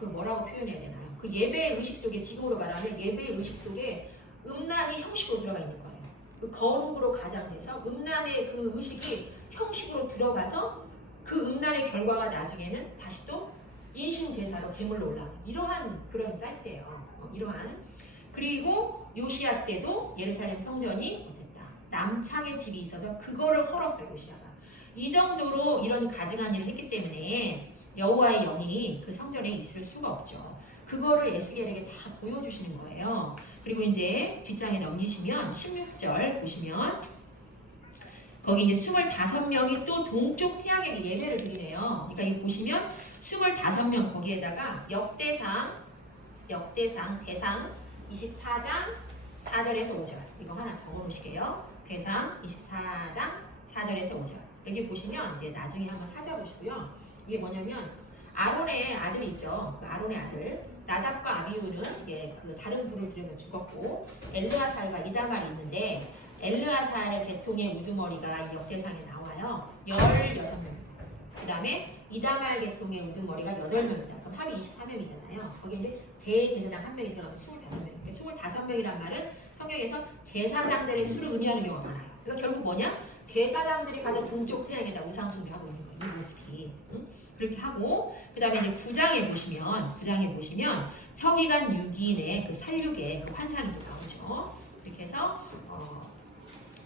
그 뭐라고 표현해야 되나요? 그 예배의 의식 속에 지금으로 말하면 예배의 의식 속에 음란이 형식으로 들어가 있는 거예요. 그 거룩으로 가장돼서 음란의 그 의식이 형식으로 들어가서 그 음란의 결과가 나중에는 다시 또 인신 제사로 제물로 올라가는 이러한 그런 사이트예요. 이러한 그리고 요시야 때도 예루살렘 성전이 어땠다. 남창의 집이 있어서 그거를 헐었어요. 요시야가. 이 정도로 이런 가증한 일을 했기 때문에 여호와의 영이 그 성전에 있을 수가 없죠. 그거를 에스겔에게 다 보여주시는 거예요. 그리고 이제 뒷장에 넘기시면 16절 보시면 거기 이제 25명이 또 동쪽 태양에게 예배를 드리네요. 그러니까 이 보시면 25명 거기에다가 대상 24장 4절에서 5절 이거 하나 적어놓으실게요. 대상 24장 4절에서 5절 여기 보시면 이제 나중에 한번 찾아보시고요. 이게 뭐냐면 아론의 아들이 있죠. 그 아론의 아들 나답과 아비후는 이제 그 다른 불을 들여서 죽었고 엘르아살과 이다말이 있는데 엘르아살의 계통의 우두머리가 이 역대상에 나와요. 16명. 그 다음에 이다말 계통의 우두머리가 8명이다. 그럼 합이 24명이잖아요. 거기에 이제 대제사장 한 명이 들어가면 25명. 25명이란 말은 성경에서 제사장들의 수를 의미하는 경우가 많아요. 그러니까 결국 뭐냐? 제사장들이 가장 동쪽 태양에다 우상숭배하고 있는 거예요. 이 모습이. 응? 그렇게 하고 그 다음에 이제 9장에 보시면 서기관 6인의 그 살육의 그 환상이 나오죠. 이렇게 해서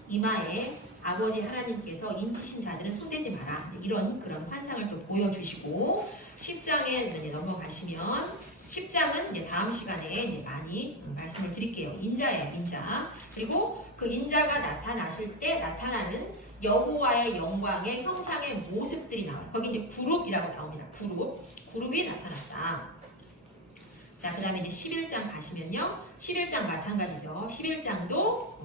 이마에 아버지 하나님께서 인치신 자들은 손대지 마라. 이런 그런 환상을 또 보여주시고 10장에 이제 넘어가시면 10장은 이제 다음 시간에 이제 많이 말씀을 드릴게요. 인자예요, 인자. 그리고 그 인자가 나타나실 때 나타나는 여호와의 영광의 형상의 모습들이 나와요. 거기 이제 그룹이라고 나옵니다. 그룹이 나타났다. 자, 그 다음에 이제 11장 가시면요. 11장 마찬가지죠. 11장도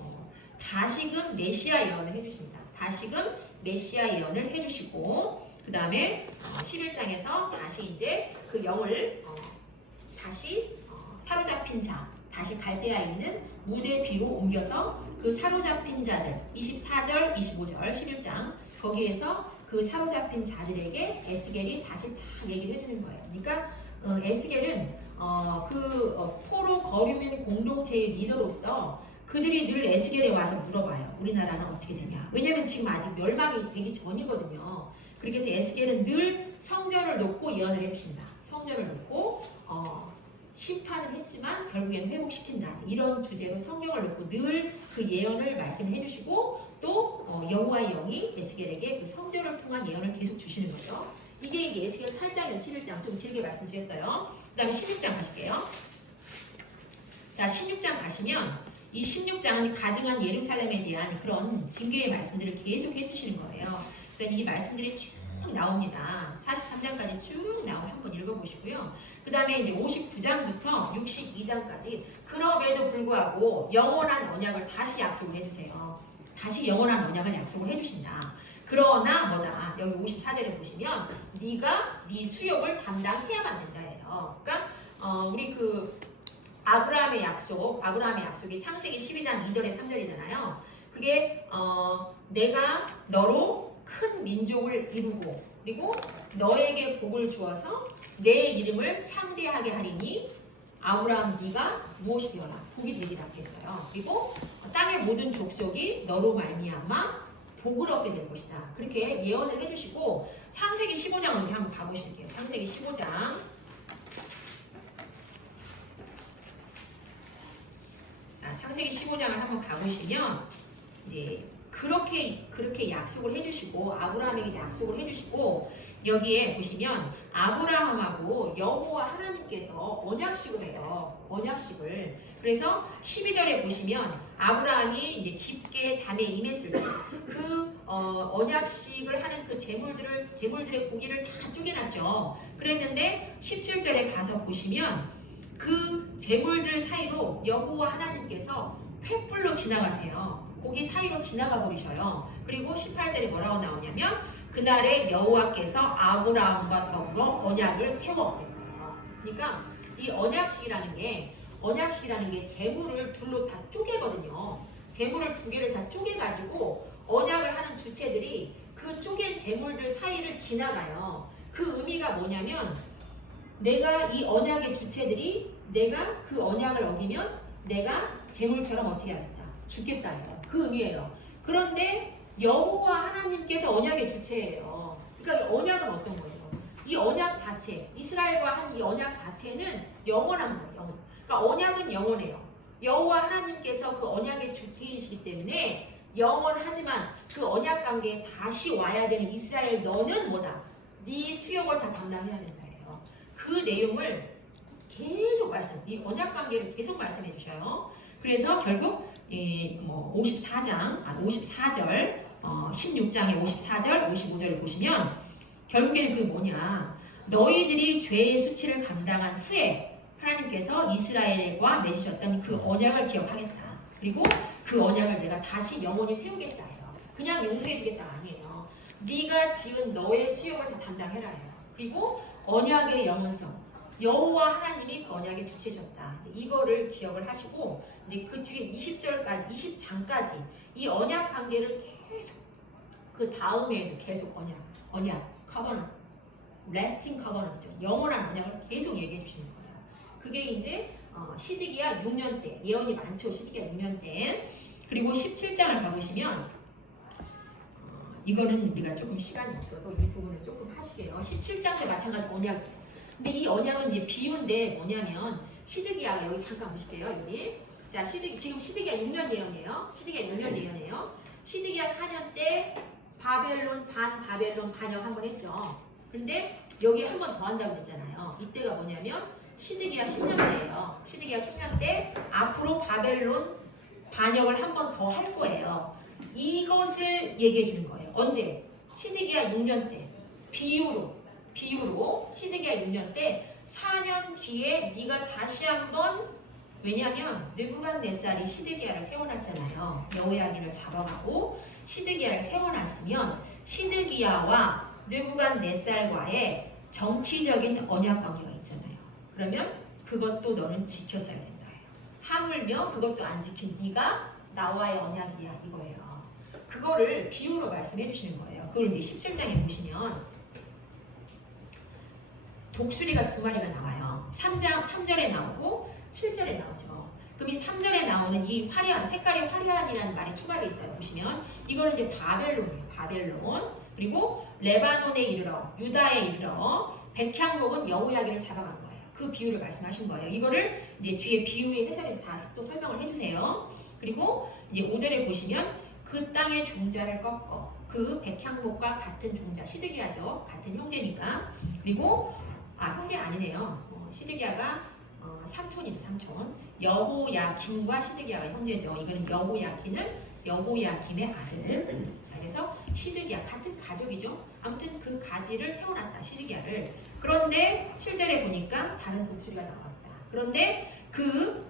다시금 메시아 예언을 해주십니다. 다시금 메시아 예언을 해주시고 그 다음에 11장에서 다시 이제 그 영을 다시 사로잡힌 자 다시 갈대아에 있는 무대 비로 옮겨서 그 사로잡힌 자들 24절 25절 11장 거기에서 그 사로잡힌 자들에게 에스겔이 다시 다 얘기를 해주는 거예요. 그러니까 에스겔은 포로 거류민 공동체의 리더로서 그들이 늘 에스겔에 와서 물어봐요. 우리나라는 어떻게 되냐. 왜냐면 지금 아직 멸망이 되기 전이거든요. 그렇게 해서 에스겔은 늘 성전을 놓고 예언을 해주신다. 성전을 놓고 심판을 했지만 결국엔 회복시킨다. 이런 주제로 성경을 놓고 늘 그 예언을 말씀을 해주시고 또 여호와의 영이 에스겔에게 그 성전을 통한 예언을 계속 주시는 거죠. 이게 이제 에스겔 8장에서 11장 좀 길게 말씀드렸어요. 그 다음에 16장 가실게요. 자, 16장 가시면 이 16장은 가증한 예루살렘에 대한 그런 징계의 말씀들을 계속 해주시는 거예요. 그래서 이 말씀들이 쭉 나옵니다. 43장까지 쭉 나오면 한번 읽어보시고요. 그 다음에 이제 59장부터 62장까지 그럼에도 불구하고 영원한 언약을 다시 약속을 해주세요. 다시 영원한 언약을 약속을 해주신다. 그러나 뭐다? 여기 54절에 보시면 네가 네 수욕을 담당해야만 된다예요. 그러니까 우리 그 아브라함의 약속이 창세기 12장 2절에 3절이잖아요. 그게 내가 너로 큰 민족을 이루고 그리고 너에게 복을 주어서 내 이름을 창대하게 하리니 아브라함 네가 무엇이 되어라? 복이 되리라 그랬어요. 그리고 땅의 모든 족속이 너로 말미암아 복을 얻게 될 것이다. 그렇게 예언을 해주시고 창세기 15장을 우리 한번 가보실게요. 창세기 15장. 창세기 15장을 한번 가보시면 이제 그렇게 약속을 해주시고 아브라함에게 약속을 해주시고 여기에 보시면 아브라함하고 여호와 하나님께서 언약식을 해요. 언약식을. 그래서 12절에 보시면 아브라함이 이제 깊게 잠에 임했을 때 그 언약식을 하는 그 제물들의 고기를 다 쪼개놨죠. 그랬는데 17절에 가서 보시면 그 제물들 사이로 여호와 하나님께서 횃불로 지나가세요. 고기 사이로 지나가 버리셔요. 그리고 18절에 뭐라고 나오냐면 그날에 여호와께서 아브라함과 더불어 언약을 세워 그랬어요. 그러니까 이 언약식이라는 게 제물을 둘로 다 쪼개거든요. 제물을 두 개를 다 쪼개가지고 언약을 하는 주체들이 그 쪼갠 제물들 사이를 지나가요. 그 의미가 뭐냐면 내가 이 언약의 주체들이 내가 그 언약을 어기면 내가 제물처럼 어떻게 하겠다. 죽겠다예요. 그 의미예요. 그런데 여호와 하나님께서 언약의 주체예요. 그러니까 이 언약은 어떤 거예요? 이 언약 자체, 이스라엘과 한 이 언약 자체는 영원한 거예요. 그러니까 언약은 영원해요. 여호와 하나님께서 그 언약의 주체이시기 때문에 영원하지만 그 언약 관계에 다시 와야 되는 이스라엘 너는 뭐다? 네 수욕을 다 담당해야 된다예요. 그 내용을 계속 이 언약 관계를 계속 말씀해 주셔요. 그래서 결국 54절, 16장의 54절, 55절을 보시면 결국에는 그게 뭐냐? 너희들이 죄의 수치를 감당한 후에 하나님께서 이스라엘과 맺으셨던 그 언약을 기억하겠다. 그리고 그 언약을 내가 다시 영원히 세우겠다 해요. 그냥 용서해 주겠다 아니에요. 네가 지은 너의 수욕을 다 담당해라예요. 그리고 언약의 영원성. 여호와 하나님이 그 언약의 주체셨다. 이거를 기억을 하시고 이제 그 뒤에 20절까지 20장까지 이 언약 관계를 계속 그 다음에도 계속 언약, 커버넌트, 레스팅 커버넌트죠. 영원한 언약을 계속 얘기해 주시는 거예요. 그게 이제 시드기야 6년 때 예언이 많죠. 시드기야 6년 때. 그리고 17장을 가보시면 이거는 우리가 조금 시간이 없어도 이 부분을 조금 하시게요. 17장도 마찬가지 언약이에요. 근데 이 언약은 이제 비유인데 뭐냐면 시드기야가 여기 잠깐 보실게요. 여기 자 지금 시드기야 6년 예언이에요. 시드기야 6년 예언이에요. 시드기야 4년 때 바벨론 반역 한번 했죠. 근데 여기 한 번 더 한다고 했잖아요. 이때가 뭐냐면 시드기야 10년 때예요. 시드기야 10년 때 앞으로 바벨론 반역을 한 번 더 할 거예요. 이것을 얘기해 주는 거예요. 언제? 시드기야 6년 때 비유로 시드기야 6년 때 4년 뒤에 네가 다시 한번 왜냐하면 느부갓네살이 시드기야를 세워놨잖아요. 여호야긴을 잡아가고 시드기야를 세워놨으면 시드기야와 느부갓네살과의 정치적인 언약 관계가 있잖아요. 그러면 그것도 너는 지켰어야 된다. 하물며 그것도 안 지킨 네가 나와의 언약이야 이거예요. 그거를 비유로 말씀해 주시는 거예요. 그걸 이제 17장에 보시면 독수리가 두 마리가 나와요. 3절에 나오고 7절에 나오죠. 그럼 이 3절에 나오는 이 화려한, 색깔이 화려한이라는 말이 추가되어 있어요. 보시면 이거는 이제 바벨론이에요. 바벨론. 그리고 레바논에 이르러 유다에 이르러 백향목은 여호야긴을 잡아간 거예요. 그 비유를 말씀하신 거예요. 이거를 이제 뒤에 비유의 해석에서 다 또 설명을 해주세요. 그리고 이제 5절에 보시면 그 땅의 종자를 꺾어 그 백향목과 같은 종자 시드기야죠. 같은 형제니까. 그리고 형제 아니네요. 시드기야가 삼촌이죠. 삼촌. 여호야김과 시드기야가 형제죠. 이거는 여호야김은 여호야김의 아들. 자, 그래서 시드기야 같은 가족이죠. 아무튼 그 가지를 세워놨다. 시드기야를. 그런데 7절에 보니까 다른 독수리가 나왔다. 그런데 그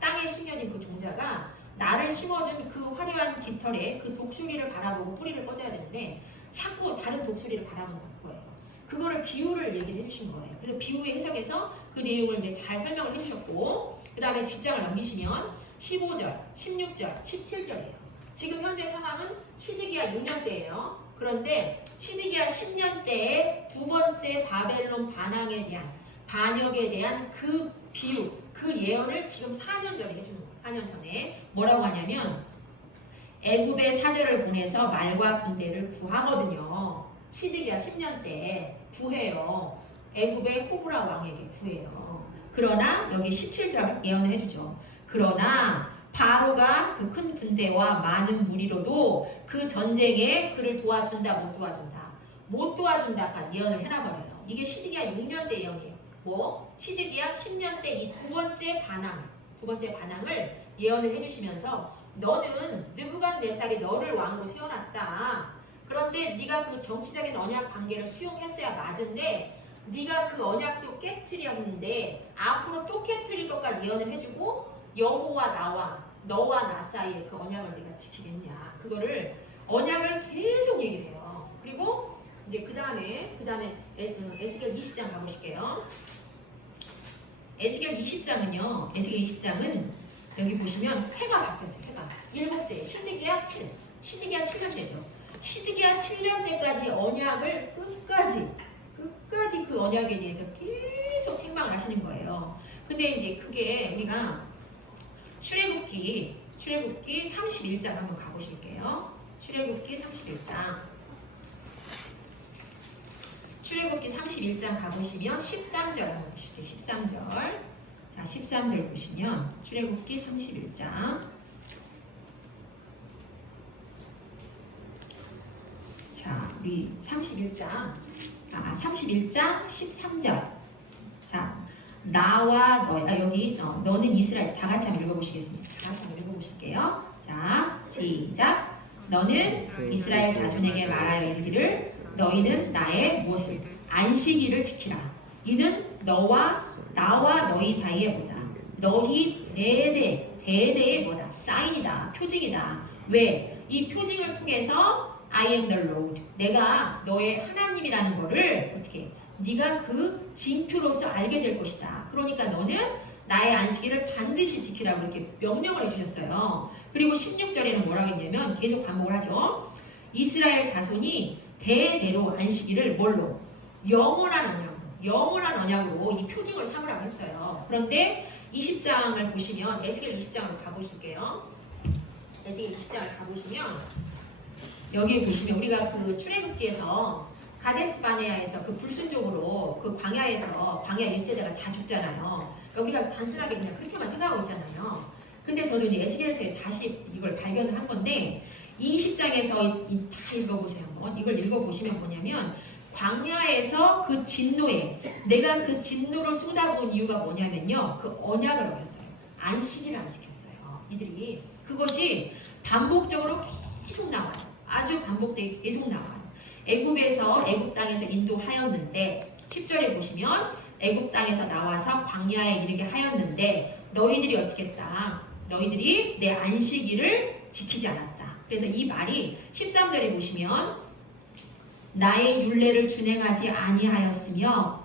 땅에 심겨진 그 종자가 나를 심어준 그 화려한 깃털에 그 독수리를 바라보고 뿌리를 뻗어야 되는데 자꾸 다른 독수리를 바라본다는 거예요. 그거를 비유를 얘기를 해주신 거예요. 그래서 비유의 해석에서 그 내용을 이제 잘 설명을 해주셨고, 그 다음에 뒷장을 넘기시면 15절, 16절, 17절이에요. 지금 현재 상황은 시드기야 6년 때예요. 그런데 시드기야 10년 때의 두 번째 바벨론 반항에 대한 반역에 대한 그 비유, 그 예언을 지금 4년 전에 해주는 거예요. 4년 전에 뭐라고 하냐면 애굽의 사절을 보내서 말과 군대를 구하거든요. 시드기야 10년 때 구해요. 애굽의 호브라 왕에게 구해요. 그러나 여기 17절 예언을 해주죠. 그러나 바로가 그 큰 군대와 많은 무리로도 그 전쟁에 그를 도와준다 못 도와준다 못 도와준다까지 예언을 해놔버려요. 이게 시드기야 6년 때 예언이에요. 뭐 시드기야 10년 때 이 두 번째 반항을 예언을 해주시면서 너는 느부갓네살이 너를 왕으로 세워놨다. 그런데 네가 그 정치적인 언약 관계를 수용했어야 맞은데 네가 그 언약도 깨트렸는데 앞으로 또 깨트릴 것까지 예언을 해주고 여호와 너와 나 사이에 그 언약을 네가 지키겠냐. 그거를 언약을 계속 얘기를 해요. 그리고 이제 그 다음에 에스겔 20장 가보실게요. 에스겔 20장은 여기 보시면 해가 바뀌었어요. 해가 7째 시드기야 7년째죠. 시드기야 7년째까지 언약을 끝까지 그 언약에 대해서 계속 책망을 하시는 거예요. 근데 이제 그게 우리가 출애굽기 31장 한번 가보실게요. 출애굽기 31장. 출애굽기 31장 가보시면 13절 한번 보실게요. 13절. 자, 13절 보시면 출애굽기 31장. 자, 우리 31장 13절. 자, 나와 너야. 여기 너는 이스라엘. 다 같이 한번 읽어보시겠습니다. 다 같이 한번 읽어보실게요. 자, 시작. 너는 이스라엘 자손에게 말하여 이르기를 너희는 나의 무엇을 안식일을 지키라. 이는 나와 너희 사이에 뭐다. 너희 대대의 뭐다. 사인이다. 표징이다. 왜? 이 표징을 통해서 I am the Lord. 내가 너의 하나님이라는 거를 어떻게? 네가 그 징표로서 알게 될 것이다. 그러니까 너는 나의 안식일을 반드시 지키라고 이렇게 명령을 해주셨어요. 그리고 16절에는 뭐라고 했냐면 계속 반복을 하죠. 이스라엘 자손이 대대로 안식일을 뭘로? 영원한 언약으로 이 표징을 삼으라고 했어요. 그런데 20장을 보시면 에스겔 20장으로 가보실게요. 에스겔 20장을 가보시면 여기 보시면 우리가 그 출애굽기에서 가데스 바네아에서 그 불순종으로 그 광야 1세대가 다 죽잖아요. 그러니까 우리가 단순하게 그냥 그렇게만 생각하고 있잖아요. 근데 저도 이제 에스겔서에 다시 이걸 발견을 한 건데 20장에서 다 읽어보세요. 한번 이걸 읽어보시면 뭐냐면 광야에서 그 진노에 내가 그 진노를 쏟아부은 이유가 뭐냐면요. 그 언약을 어겼어요. 안식일을 안 지켰어요. 이들이 그것이 반복적으로 계속 나와요. 아주 반복되게 계속 나와요. 애굽 땅에서 인도하였는데 10절에 보시면 애굽 땅에서 나와서 광야에 이르게 하였는데 너희들이 어떻게 했다? 너희들이 내 안식일을 지키지 않았다. 그래서 이 말이 13절에 보시면 나의 율례를 준행하지 아니하였으며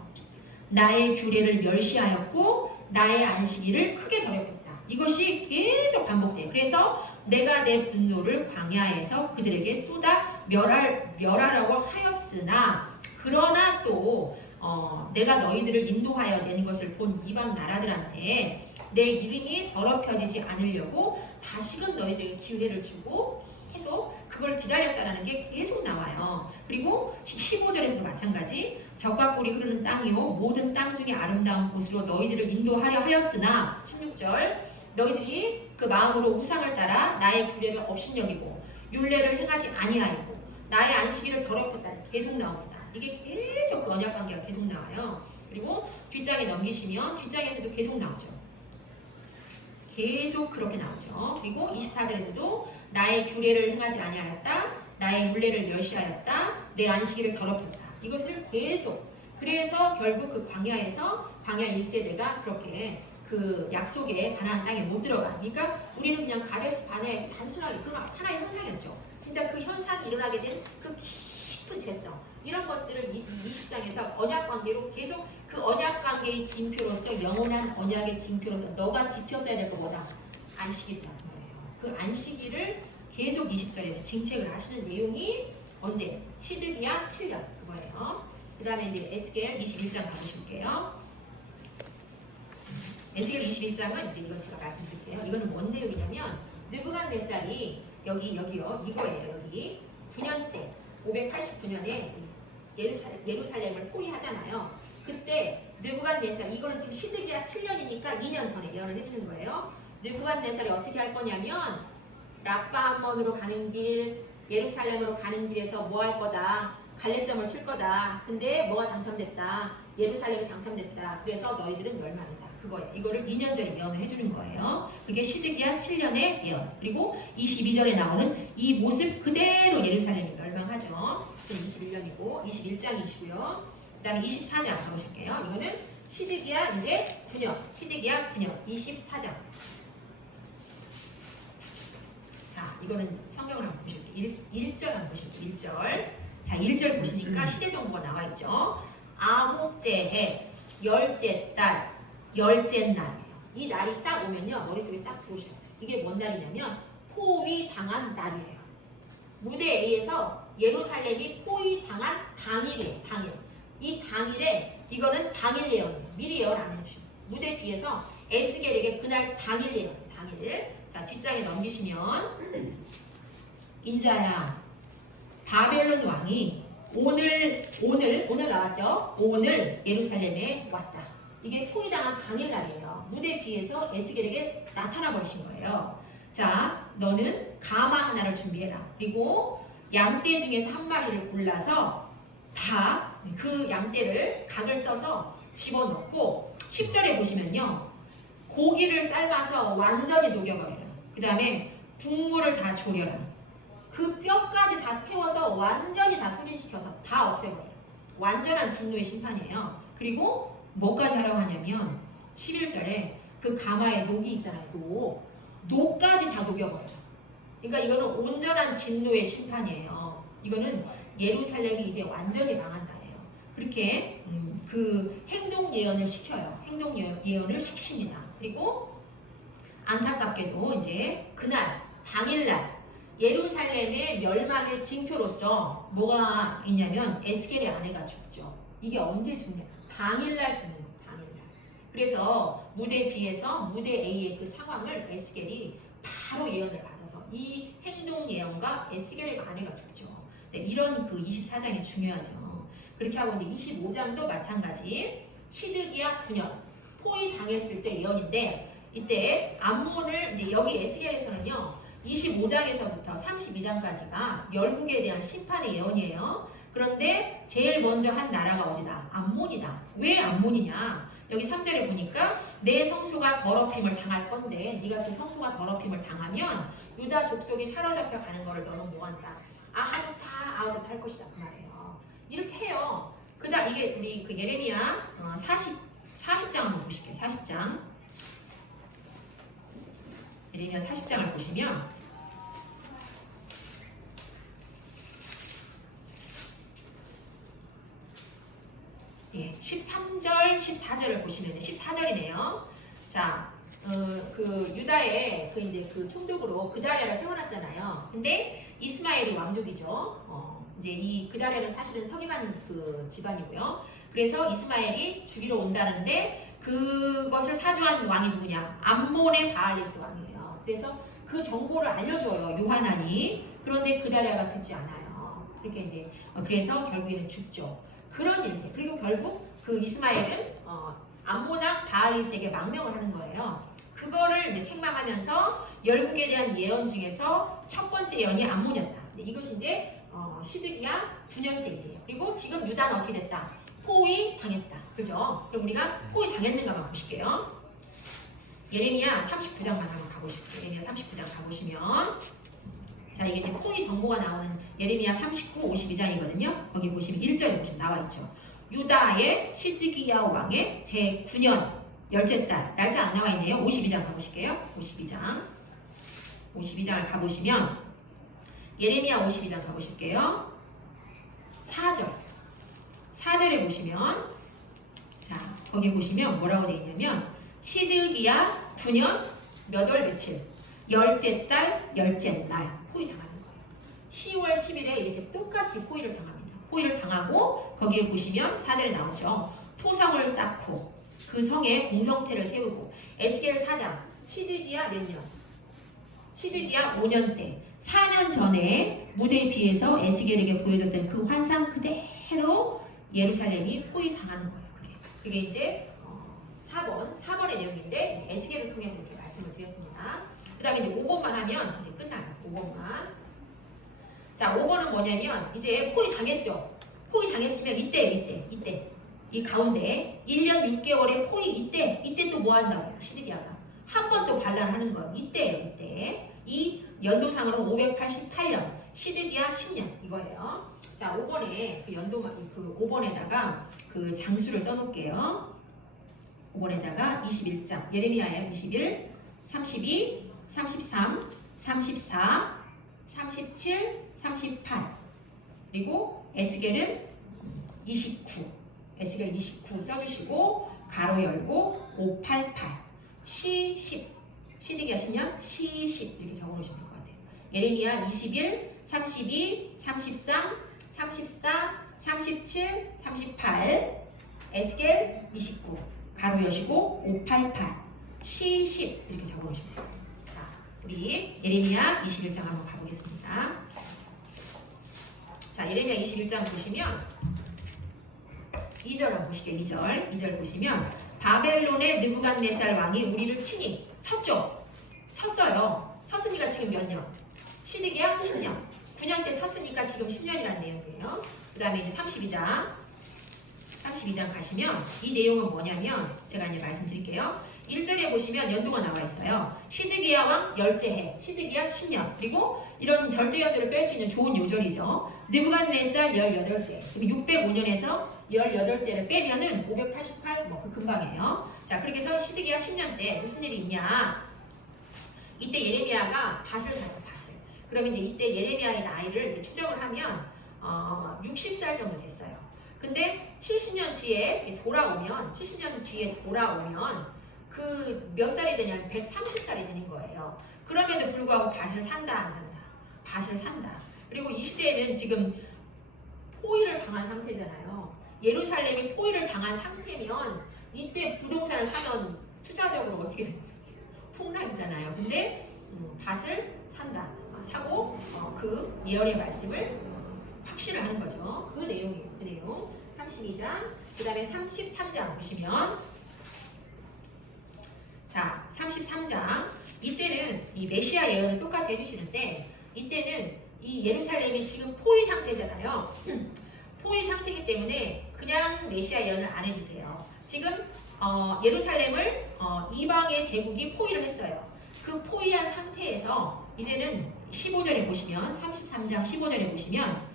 나의 규례를 멸시하였고 나의 안식일을 크게 더럽혔다. 이것이 계속 반복돼요. 그래서 내가 내 분노를 광야에서 그들에게 쏟아 멸하라고 하였으나 그러나 또 내가 너희들을 인도하여 내는 것을 본 이방 나라들한테 내 이름이 더럽혀지지 않으려고 다시금 너희들에게 기회를 주고 계속 그걸 기다렸다라는 게 계속 나와요. 그리고 15절에서도 마찬가지 적과 꿀이 흐르는 땅이요 모든 땅 중에 아름다운 곳으로 너희들을 인도하려 하였으나 16절 너희들이 그 마음으로 우상을 따라 나의 규례를 업신여기고 율례를 행하지 아니하였고 나의 안식일을 더럽혔다. 계속 나옵니다. 이게 계속 그 언약 관계가 계속 나와요. 그리고 뒷장에 넘기시면 뒷장에서도 계속 나오죠. 계속 그렇게 나오죠. 그리고 24절에서도 나의 규례를 행하지 아니하였다. 나의 율례를 멸시하였다. 내 안식일을 더럽혔다. 이것을 계속 그래서 결국 그 광야 1세대가 그렇게 그 약속의 가나안 땅에 못 들어가. 그러니까 우리는 그냥 가데스 바네아의 단순하게 그 하나의 현상이었죠. 진짜 그 현상이 일어나게 된 그 깊은 죄성 이런 것들을 이 20장에서 언약 관계로 계속 그 언약 관계의 징표로서 영원한 언약의 징표로서 너가 지켰어야 될 것보다 안식일이라는 거예요. 그 안식일을 계속 20절에서 징책을 하시는 내용이 언제? 시드기야 7년 그거예요. 그 다음에 이제 에스겔 21장 가보실게요. 에스겔 21장은 이제 이건 제가 말씀드릴게요. 이거는 뭔 내용이냐면 느부갓네살이 여기요 이거예요. 여기 9년째 589년에 예루살렘을 포위하잖아요. 그때 느부갓네살 이거는 지금 시드기야 7년이니까 2년 전에 예언을 해주는 거예요. 느부갓네살이 어떻게 할 거냐면 락바암몬으로 가는 길 예루살렘으로 가는 길에서 뭐 할 거다. 갈래점을 칠 거다. 근데 뭐가 당첨됐다. 예루살렘이 당첨됐다. 그래서 너희들은 멸망이다. 그거예요. 이거를 2년 전에 예언을 해주는 거예요. 그게 시드기야 7년의 예언. 그리고 22절에 나오는 이 모습 그대로 예루살렘이 멸망하죠. 21년이고 21장이시고요. 그 다음에 24장 가보실게요. 이거는 시드기야 이제 9년. 시드기야 9년 24장. 자, 이거는 성경을 한번 보실게요. 1절 한번 보실게요. 1절. 자, 1절 보시니까 시대 정보가 나와 있죠. 아홉째 해, 열째 달, 열째 날이에요. 이 날이 딱 오면요. 머릿속에 딱 들어오셔야 돼요. 이게 뭔 날이냐면 포위당한 날이에요. 무대 A에서 예루살렘이 포위당한 당일이에요. 당일. 이 당일에 이거는 당일 예언이에요. 미리 예언 안 해주셨어요. 무대 B에서 에스겔에게 그날 당일 예언. 당일. 자, 뒷장에 넘기시면 인자야 바벨론 왕이 오늘 나왔죠? 오늘 예루살렘에 왔다. 이게 포위당한 당일날이에요. 무대 B에서 에스겔에게 나타나 버리신 거예요. 자, 너는 가마 하나를 준비해라. 그리고 양떼 중에서 한 마리를 골라서 다 그 양떼를 각을 떠서 집어넣고 10절에 보시면요. 고기를 삶아서 완전히 녹여버려라. 그 다음에 국물을 다 졸여라. 그 뼈까지 다 태워서 완전히 다 소진시켜서 다 없애버려요. 완전한 진노의 심판이에요. 그리고 뭐까지 하라고 하냐면 11절에 그 가마에 녹이 있잖아요. 녹까지 다 녹여버려요. 그러니까 이거는 온전한 진노의 심판이에요. 이거는 예루살렘이 이제 완전히 망한 날이에요. 그렇게 그 행동 예언을 시켜요. 행동 예언을 시키십니다. 그리고 안타깝게도 이제 그날 당일날 예루살렘의 멸망의 징표로서 뭐가 있냐면 에스겔의 아내가 죽죠. 이게 언제 죽냐? 당일날 죽는 거예요. 당일날. 그래서 무대 B에서 무대 A의 그 상황을 에스겔이 바로 예언을 받아서 이 행동 예언과 에스겔의 아내가 죽죠. 이런 그 24장이 중요하죠. 그렇게 하고 이제 25장도 마찬가지. 시드기야 9년 포위 당했을 때 예언인데 이때 암몬을 이제 여기 에스겔에서는요. 25장에서부터 32장까지가 열국에 대한 심판의 예언이에요. 그런데 제일 먼저 한 나라가 어디다? 암몬이다. 왜 암몬이냐? 여기 3절에 보니까 내 성소가 더럽힘을 당할 건데 네가 그 성소가 더럽힘을 당하면 유다 족속이 사로잡혀 가는 거를 너는 뭐한다? 아하 좋다 할 것이다 그 말이에요. 이렇게 해요. 그다음 이게 우리 그 예레미야 40장 한번 보실게요. 40장. 예레미야 40장을 보시면 예, 13절, 14절을 보시면 14절이네요. 자, 그 유다의 그 이제 그 총독으로 그다랴를 세워놨잖아요. 근데 이스마엘이 왕족이죠. 이제 이 그다랴는 사실은 서기관 그 집안이고요. 그래서 이스마엘이 죽이러 온다는데 그것을 사주한 왕이 누구냐? 암몬의 바알리스 왕이에요. 그래서 그 정보를 알려줘요 요하난이. 그런데 그다랴가 듣지 않아요. 그렇게 이제 그래서 결국에는 죽죠. 그런 일들. 그리고 결국 그 이스마엘은 암몬왕 바알리스에게 망명을 하는 거예요. 그거를 이제 책망하면서 열국에 대한 예언 중에서 첫 번째 예언이 암몬이었다. 이것이 이제 시드기야 9년째 일이에요. 그리고 지금 유다는 어떻게 됐다? 포위 당했다. 그죠? 그럼 우리가 포위 당했는가만 보실게요. 예레미야 39장만 한번 가보실게요. 예레미야 39장 가보시면 자, 이게 이제 포위 정보가 나오는 예레미야 39, 52장이거든요. 거기 보시면 1절에 보시면 나와 있죠. 유다의 시드기야 왕의 제9년 열째 달, 날짜 안 나와 있네요. 52장 가보실게요. 52장을 가보시면 예레미야 52장 가보실게요. 4절에 보시면 자, 거기 보시면 뭐라고 되어 있냐면 시드기야 9년 몇 월 며칠 열째 달 열째 날 포위 당하는 거예요. 10월 10일에 이렇게 똑같이 포위를 당합니다. 포위를 당하고 거기에 보시면 4절에 나오죠. 토성을 쌓고 그 성에 공성태를 세우고 에스겔 4장 시드기야 몇 년? 시드기야 5년 때 4년 전에 무대에 비해서 에스겔에게 보여줬던 그 환상 그대로 예루살렘이 포위 당하는 거예요. 그게 이제 4번의 내용인데 에스겔을 통해서 이렇게 말씀을 드렸습니다. 그 다음에 이제 5번만 하면 이제 끝나요. 5번만. 자, 5번은 뭐냐면 이제 포위 당했죠. 포위 당했으면 이때 이 가운데 1년 6개월의 포위 이때 또 뭐 한다고요? 시드기야가 한 번 또 반란하는 거예요. 이때 이 연도상으로 588년 시드기야 10년 이거예요. 자, 5번에 그 연도만 그 5번에다가 그 장수를 써놓을게요. 5번에다가 21장 예레미야에 21, 32, 33, 34, 37, 38 그리고 에스겔은 29 에스겔 29 써주시고 가로 열고 588 C10 시드기야 10년 C10 이렇게 적어놓으시면 될 것 같아요. 예레미야 21, 32, 33, 34, 37, 38 에스겔 29 가로 여시고 588 C10 이렇게 적어놓으시면 돼요. 자, 우리 예레미야 21장 한번 가보겠습니다. 자, 예레미야 21장 보시면 2절 한번 보실게요. 2절 보시면 바벨론의 느부갓네살 왕이 우리를 친히 쳤어요. 쳤으니까 지금 몇 년? 시드기야 10년. 9년 때 쳤으니까 지금 10년이라는 내용이에요. 그 다음에 이제 32장 가시면 이 내용은 뭐냐면 제가 이제 말씀드릴게요. 1절에 보시면 연도가 나와 있어요. 시드기야 왕 열째 해, 시드기야 10년. 그리고 이런 절대연도를 뺄 수 있는 좋은 요절이죠. 느부갓네살 18째. 605년에서 18째를 빼면은 588, 뭐 그 금방이에요. 자, 그렇게 해서 시드기야 10년째 무슨 일이 있냐? 이때 예레미야가 밭을 사죠, 밭을. 그러면 이제 이때 예레미야의 나이를 이렇게 추정을 하면 60살 정도 됐어요. 근데 70년 뒤에 돌아오면 그 몇 살이 되냐면 130살이 되는 거예요. 그럼에도 불구하고 밭을 산다 안 산다? 밭을 산다. 그리고 이 시대에는 지금 포위를 당한 상태잖아요. 예루살렘이 포위를 당한 상태면 이때 부동산을 사면 투자적으로 어떻게 되겠어요? 폭락이잖아요. 근데 밭을 산다. 사고 그 예언의 말씀을 확실을 하는 거죠. 그 내용이에요. 그 내용. 32장. 그 다음에 33장 보시면 자, 33장. 이때는 이 메시아 예언을 똑같이 해주시는데 이때는 이 예루살렘이 지금 포위 상태잖아요. 포위 상태이기 때문에 그냥 메시아 예언을 안 해주세요. 지금 예루살렘을 이방의 제국이 포위를 했어요. 그 포위한 상태에서 이제는 15절에 보시면 33장 15절에 보시면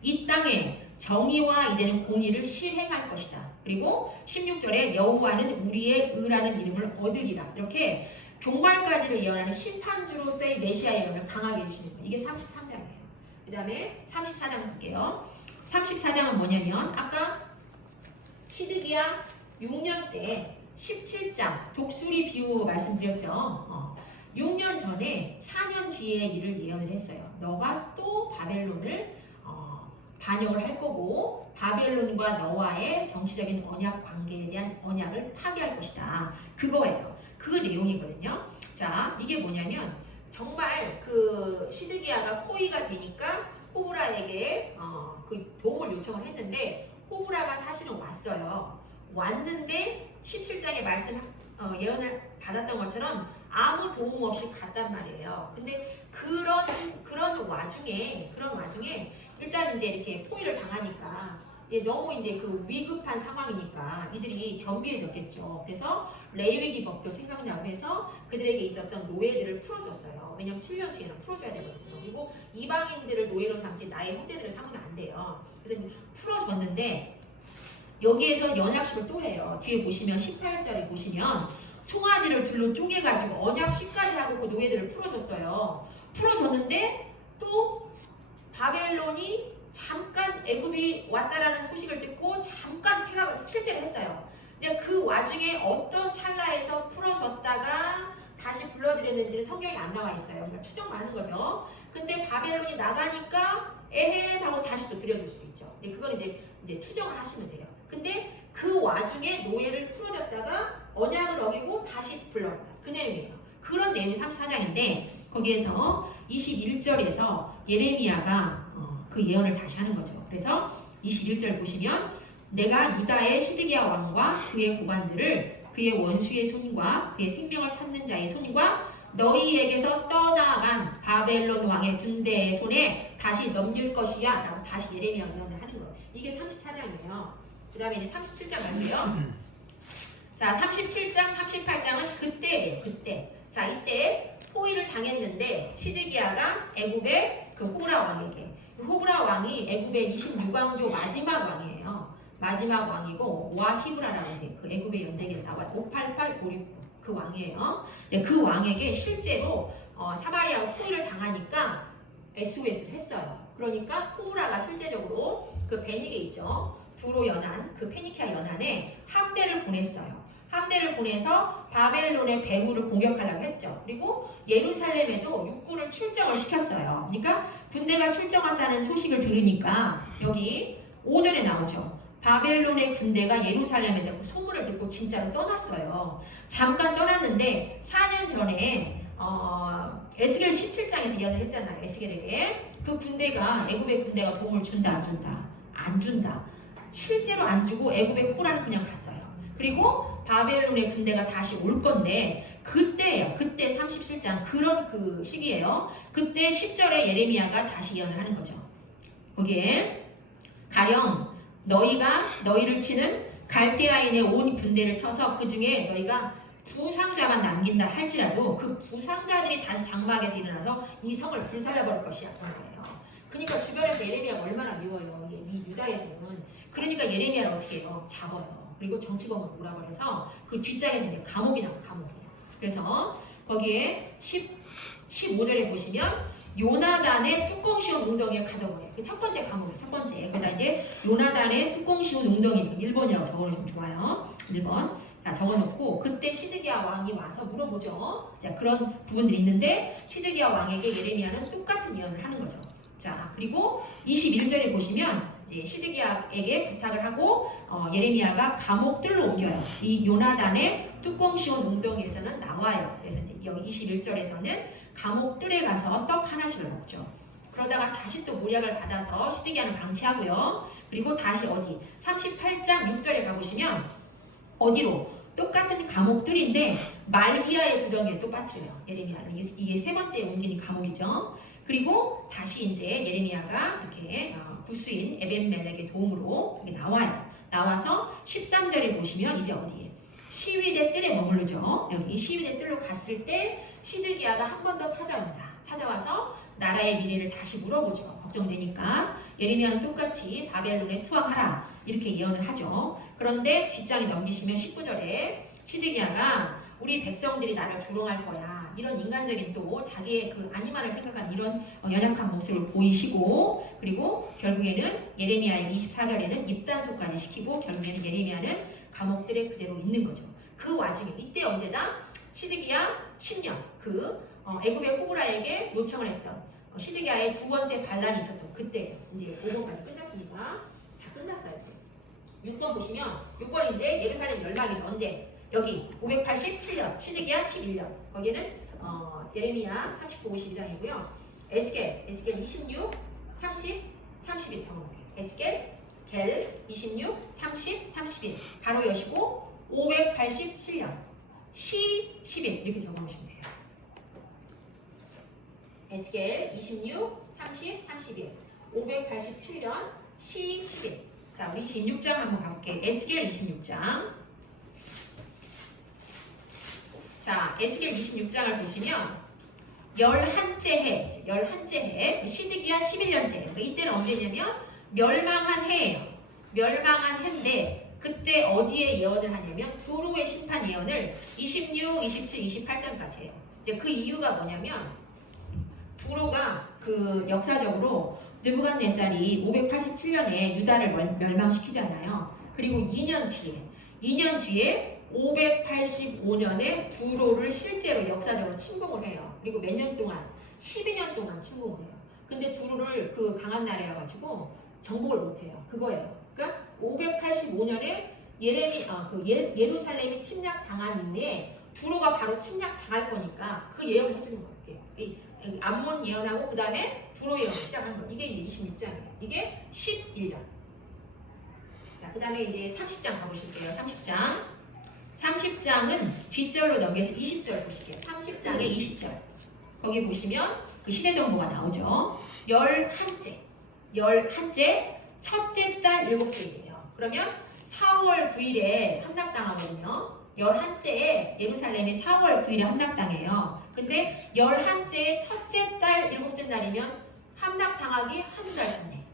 이 땅에 정의와 이제는 공의를 실행할 것이다. 그리고 16절에 여호와는 우리의 의라는 이름을 얻으리라. 이렇게 종말까지를 예언하는 심판주로서의 메시아 예언을 강하게 해주시는 거예요. 이게 33장이에요. 그 다음에 34장 볼게요. 34장은 뭐냐면 아까 시드기야 6년 때 17장 독수리 비유 말씀드렸죠. 6년 전에 4년 뒤의 일을 예언을 했어요. 너가 또 바벨론을 반역을 할 거고 바벨론과 너와의 정치적인 언약 관계에 대한 언약을 파괴할 것이다. 그거예요. 그 내용이거든요. 자, 이게 뭐냐면 정말 그 시드기야가 포위가 되니까 호브라에게 그 도움을 요청을 했는데 호브라가 사실은 왔어요. 왔는데 17장의 말씀 예언을 받았던 것처럼 아무 도움 없이 갔단 말이에요. 근데 그런 와중에 일단 이제 이렇게 포위를 당하니까 너무 이제 그 위급한 상황이니까 이들이 겸비해졌겠죠. 그래서 레위기법도 생각나고 해서 그들에게 있었던 노예들을 풀어줬어요. 왜냐면 7년 뒤에는 풀어줘야 되거든요. 그리고 이방인들을 노예로 삼지 나의 형제들을 삼으면 안 돼요. 그래서 풀어줬는데 여기에서 연약식을 또 해요. 뒤에 보시면 18절에 보시면 송아지를 둘로 쪼개가지고 언약식까지 하고 그 노예들을 풀어줬어요. 풀어줬는데 또 바벨론이 잠깐 애굽이 왔다라는 소식을 듣고 잠깐 퇴각을 실제로 했어요. 근데 그 와중에 어떤 찰나에서 풀어졌다가 다시 불러들였는지는 성경에 안 나와 있어요. 그러니까 추정만 하는 거죠. 근데 바벨론이 나가니까 에헤 하고 다시 또 들여줄 수 있죠. 근데 그건 이제 추정을 하시면 돼요. 근데 그 와중에 노예를 풀어줬다가 언약을 어기고 다시 불러왔다. 그 내용이에요. 그런 내용이 34장인데 거기에서 21절에서 예레미야가 그 예언을 다시 하는 거죠. 그래서 21절 보시면 내가 유다의 시드기야 왕과 그의 고관들을 그의 원수의 손과 그의 생명을 찾는 자의 손과 너희에게서 떠나간 바벨론 왕의 군대의 손에 다시 넘길 것이야 라고 다시 예레미야 예언을 하는 거예요. 이게 34장이에요. 그 다음에 이제 37장 갈게요. 자, 37장, 38장은 그때예요. 그때. 자, 이때 포위를 당했는데 시드기야가 애굽의 그 호라 왕에게 호라 왕이 애굽의 26왕조 마지막 왕이에요. 마지막 왕이고 와히브라라고 이제 그 애굽의 연대기에 나와요. 588, 569 그 왕이에요. 그 왕에게 실제로 사마리아가 포위를 당하니까 SOS를 했어요. 그러니까 호라가 실제적으로 그 베닉에 있죠. 두로 연안, 그 페니키아 연안에 함대를 보냈어요. 함대를 보내서 바벨론의 배후를 공격하려고 했죠. 그리고 예루살렘에도 육군을 출정을 시켰어요. 그러니까 군대가 출정한다는 소식을 들으니까 여기 5절에 나오죠. 바벨론의 군대가 예루살렘에서 그 소문을 듣고 진짜로 떠났어요. 잠깐 떠났는데 4년 전에 에스겔 17장에서 이야기를 했잖아요. 에스겔에게 그 군대가 애굽의 군대가 도움을 준다 안 준다? 안 준다. 실제로 안 주고 애굽의 호라는 그냥 갔어요. 그리고 바벨론의 군대가 다시 올 건데 그때예요. 그때 37장 그런 그 시기예요. 그때 10절에 예레미야가 다시 예언을 하는 거죠. 거기에 가령 너희가 너희를 치는 갈대아인의 온 군대를 쳐서 그 중에 너희가 부상자만 남긴다 할지라도 그 부상자들이 다시 장막에서 일어나서 이 성을 불살려버릴 것이야. 그런 거예요. 그러니까 주변에서 예레미야가 얼마나 미워요. 이 유다에서는. 그러니까 예레미야를 어떻게 해요? 잡아요. 그리고 정치범으로 오라고 해서 그 뒷장에서 이제 감옥이 나와. 감옥이. 그래서 거기에 15절에 보시면 요나단의 뚜껑 씌운 웅덩이에 가둬버려요. 첫 번째 감옥이에요. 첫 번째. 그다음 이제 요나단의 뚜껑 씌운 웅덩이. 1번이라고 적어놓으면 좋아요. 1번. 자, 적어놓고 그때 시드기야 왕이 와서 물어보죠. 자, 그런 부분들이 있는데 시드기야 왕에게 예레미야는 똑같은 예언을 하는 거죠. 자, 그리고 21절에 보시면 이제 시드기야에게 부탁을 하고 예레미야가 감옥들로 옮겨요. 이 요나단의 뚜껑 씌운 웅덩이에서는 나와요. 그래서 이제 여기 21절에서는 감옥들에 가서 떡 하나씩을 먹죠. 그러다가 다시 또 모략을 받아서 시드기야는 방치하고요. 그리고 다시 어디 38장 6절에 가보시면 어디로? 똑같은 감옥들인데 말기야의 구덩이에 또 빠뜨려요. 예레미야는 이게 세 번째 옮기는 감옥이죠. 그리고 다시 이제 예레미야가 이렇게 구스인 에벤멜렉의 도움으로 나와요. 나와서 13절에 보시면 이제 어디에? 시위대 뜰에 머무르죠. 여기 시위대 뜰로 갔을 때 시드기야가 한 번 더 찾아온다. 찾아와서 나라의 미래를 다시 물어보죠. 걱정되니까 예레미야는 똑같이 바벨론에 투항하라 이렇게 예언을 하죠. 그런데 뒷장에 넘기시면 19절에 시드기야가 우리 백성들이 나를 조롱할 거야. 이런 인간적인 또 자기의 그 아니만을 생각하는 이런 연약한 모습을 보이시고 그리고 결국에는 예레미야의 24절에는 입단소까지 시키고 결국에는 예레미야는 감옥들에 그대로 있는 거죠. 그 와중에 이때 언제다? 시드기야 10년 그 애굽의 호브라에게 요청을 했던 시드기야의 두 번째 반란이 있었던 그때 이제 5번까지 끝났습니다. 자, 끝났어요. 이제 6번 보시면 6번 이제 예루살렘 연락이죠. 언제? 여기 587년 시드기야 11년 거기는 예레미야 39, 52장이고요. 에스겔 26, 30, 31 적어볼게요. 에스겔 겔 26, 30, 31 바로 여시고 587년 시 11 이렇게 적어보시면 돼요. 에스겔 26, 30, 31 587년 시 11 자, 자, 우리 26장 한번 가볼게요. 에스겔 26장. 자, 에스겔 26장을 보시면 11째 해, 11째 해, 시드기야 11년째. 그러니까 이때는 언제냐면 멸망한 해예요. 멸망한 해인데 그때 어디에 예언을 하냐면 두로의 심판 예언을 26, 27, 28장까지 해요. 이제 그 이유가 뭐냐면 두로가 그 역사적으로 느부갓네살이 587년에 유다를 멸망시키잖아요. 그리고 2년 뒤에 585년에 두로를 실제로 역사적으로 침공을 해요. 그리고 몇 년 동안? 12년 동안 침공을 해요. 근데 두로를 그 강한 나라여가지고 정복을 못해요. 그거예요. 그러니까 585년에 예루살렘이 침략당한 이후에 두로가 바로 침략당할 거니까 그 예언을 해주는 거예요. 암몬 예언하고 그 다음에 두로 예언을 시작하는 거예요. 이게 이제 26장이에요. 이게 11년. 자, 그 다음에 이제 30장 가보실게요. 30장은 뒷절로 넘겨서 20절 보실게요. 30장의 20절. 거기 보시면 그 시대 정보가 나오죠. 11째, 첫째 달 7일이에요. 그러면 4월 9일에 함락당하거든요. 11째에 예루살렘이 4월 9일에 함락당해요. 근데 11째의 첫째 달 7째 날이면 함락당하기 한 달 전에.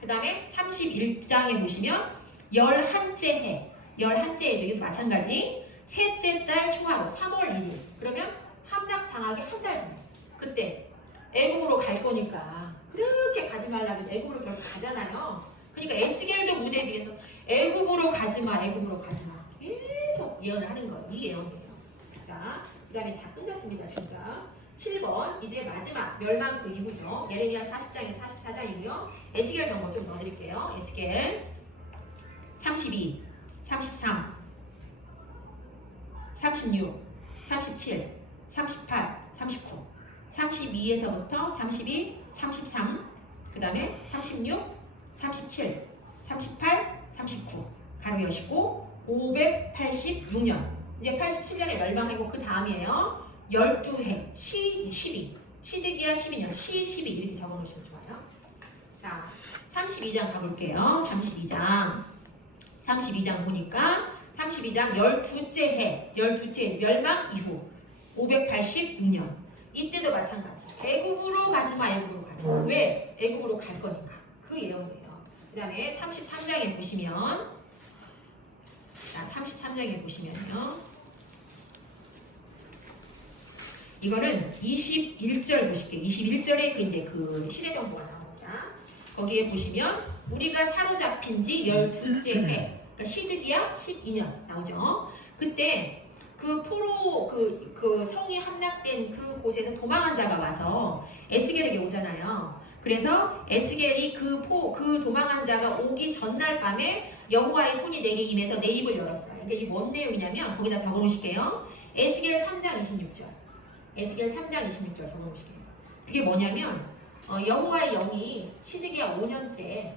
그 다음에 31장에 보시면 11째죠. 이것도 마찬가지. 셋째 달 초하루 3월 1일. 그러면 함락당하기 한 달 전에. 그때 애국으로 갈 거니까 그렇게 가지 말라면 애국으로 결국 가잖아요. 그러니까 에스겔도 무대에 비해서 애국으로 가지마. 계속 예언을 하는 거예요. 이 예언이에요. 자, 그 다음에 다 끝났습니다. 진짜. 7번 이제 마지막 멸망 그 이후죠. 예레미야 40장에서 44장이고요. 에스겔 정보 좀 넣어드릴게요. 에스겔 32, 33, 36, 37, 38, 39, 32에서부터 32, 33, 그 다음에 36, 37, 38, 39 가로 여시고 586년 이제 87년에 멸망하고 그 다음이에요. 12해, 12, 시드기야 12년, 12 이렇게 적어놓으시면 좋아요. 자, 32장 가볼게요. 32장 보니까 32장 12째 멸망 이후 586년 이때도 마찬가지. 애국으로 가지마. 왜? 애국으로 갈 거니까. 그 예언이에요. 그 다음에 33장에 보시면 이거는 21절 보실게요. 21절에 그 시대 정보가 나옵니다. 거기에 보시면 우리가 사로잡힌 지 12째 해. 그러니까 시드기야 12년 나오죠. 그때 그 포로 그 성이 함락된 그 곳에서 도망한 자가 와서 에스겔에게 오잖아요. 그래서 에스겔이 그 도망한 자가 오기 전날 밤에 여호와의 손이 내게 임해서 내 입을 열었어요. 이게 뭔 내용이냐면 거기다 적어놓으실게요. 에스겔 3장 26절. 적어놓으실게요. 그게 뭐냐면 여호와의 영이 시드기야 5년째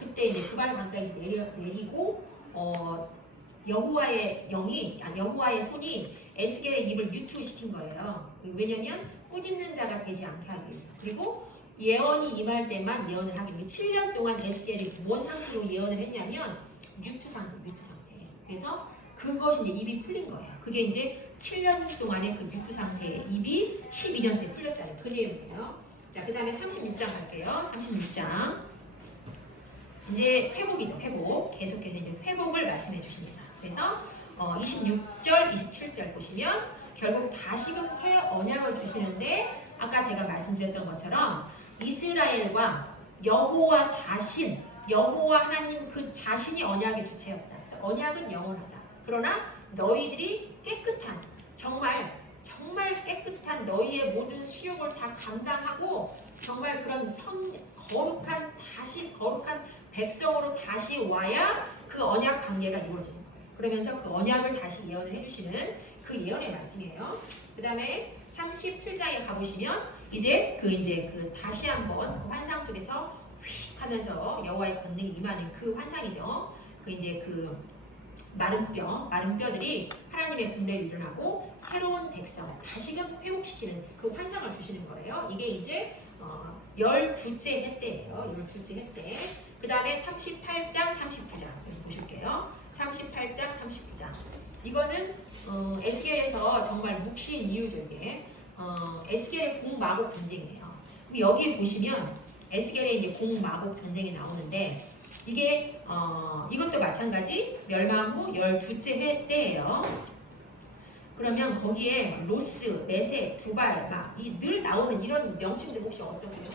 그때 이제 두발 강가에서 내리고 여호와의 손이 에스겔의 입을 유투시킨 거예요. 왜냐면 꾸짖는 자가 되지 않게 하기 위해서. 그리고 예언이 임할 때만 예언을 하기 위해 7년 동안 에스겔이 뭔 상태로 예언을 했냐면 뮤트 상태. 그래서 그것이 이제 입이 풀린 거예요. 그게 이제 7년 동안의 그 뮤트 상태의 입이 12년째 풀렸다는 그 내용이에요. 자, 그 다음에 36장 갈게요. 36장. 이제 회복이죠. 계속해서 이제 회복을 말씀해 주십니다. 그래서 26절, 27절 보시면 결국 다시금 새 언약을 주시는데 아까 제가 말씀드렸던 것처럼 이스라엘과 여호와 하나님 그 자신이 언약의 주체였다. 언약은 영원하다. 그러나 너희들이 깨끗한 정말 깨끗한 너희의 모든 수욕을 다 감당하고 정말 그런 거룩한 백성으로 다시 와야 그 언약 관계가 이루어지는 거예요. 그러면서 그 언약을 다시 예언을 해주시는 그 예언의 말씀이에요. 그 다음에 37장에 가보시면 이제 다시 한번 그 환상 속에서 휙 하면서 여호와의 권능이 임하는 그 환상이죠. 그 마른 뼈들이 하나님의 군대를 일어나고 새로운 백성 다시금 회복시키는 그 환상을 주시는 거예요. 이게 이제 12째 해 때예요. 12째 해 때. 그 다음에 38장, 39장 보실게요. 38장, 39장. 이거는 에스겔에서 정말 묵시인 이유죠. 이게 에스겔의 공마복 전쟁이에요. 여기에 보시면 에스겔의 이제 공마복 전쟁이 나오는데 이게 이것도 마찬가지 멸망 후 12째 때예요. 그러면 거기에 로스, 메세, 두발 막 늘 나오는 이런 명칭들 혹시 어떠세요?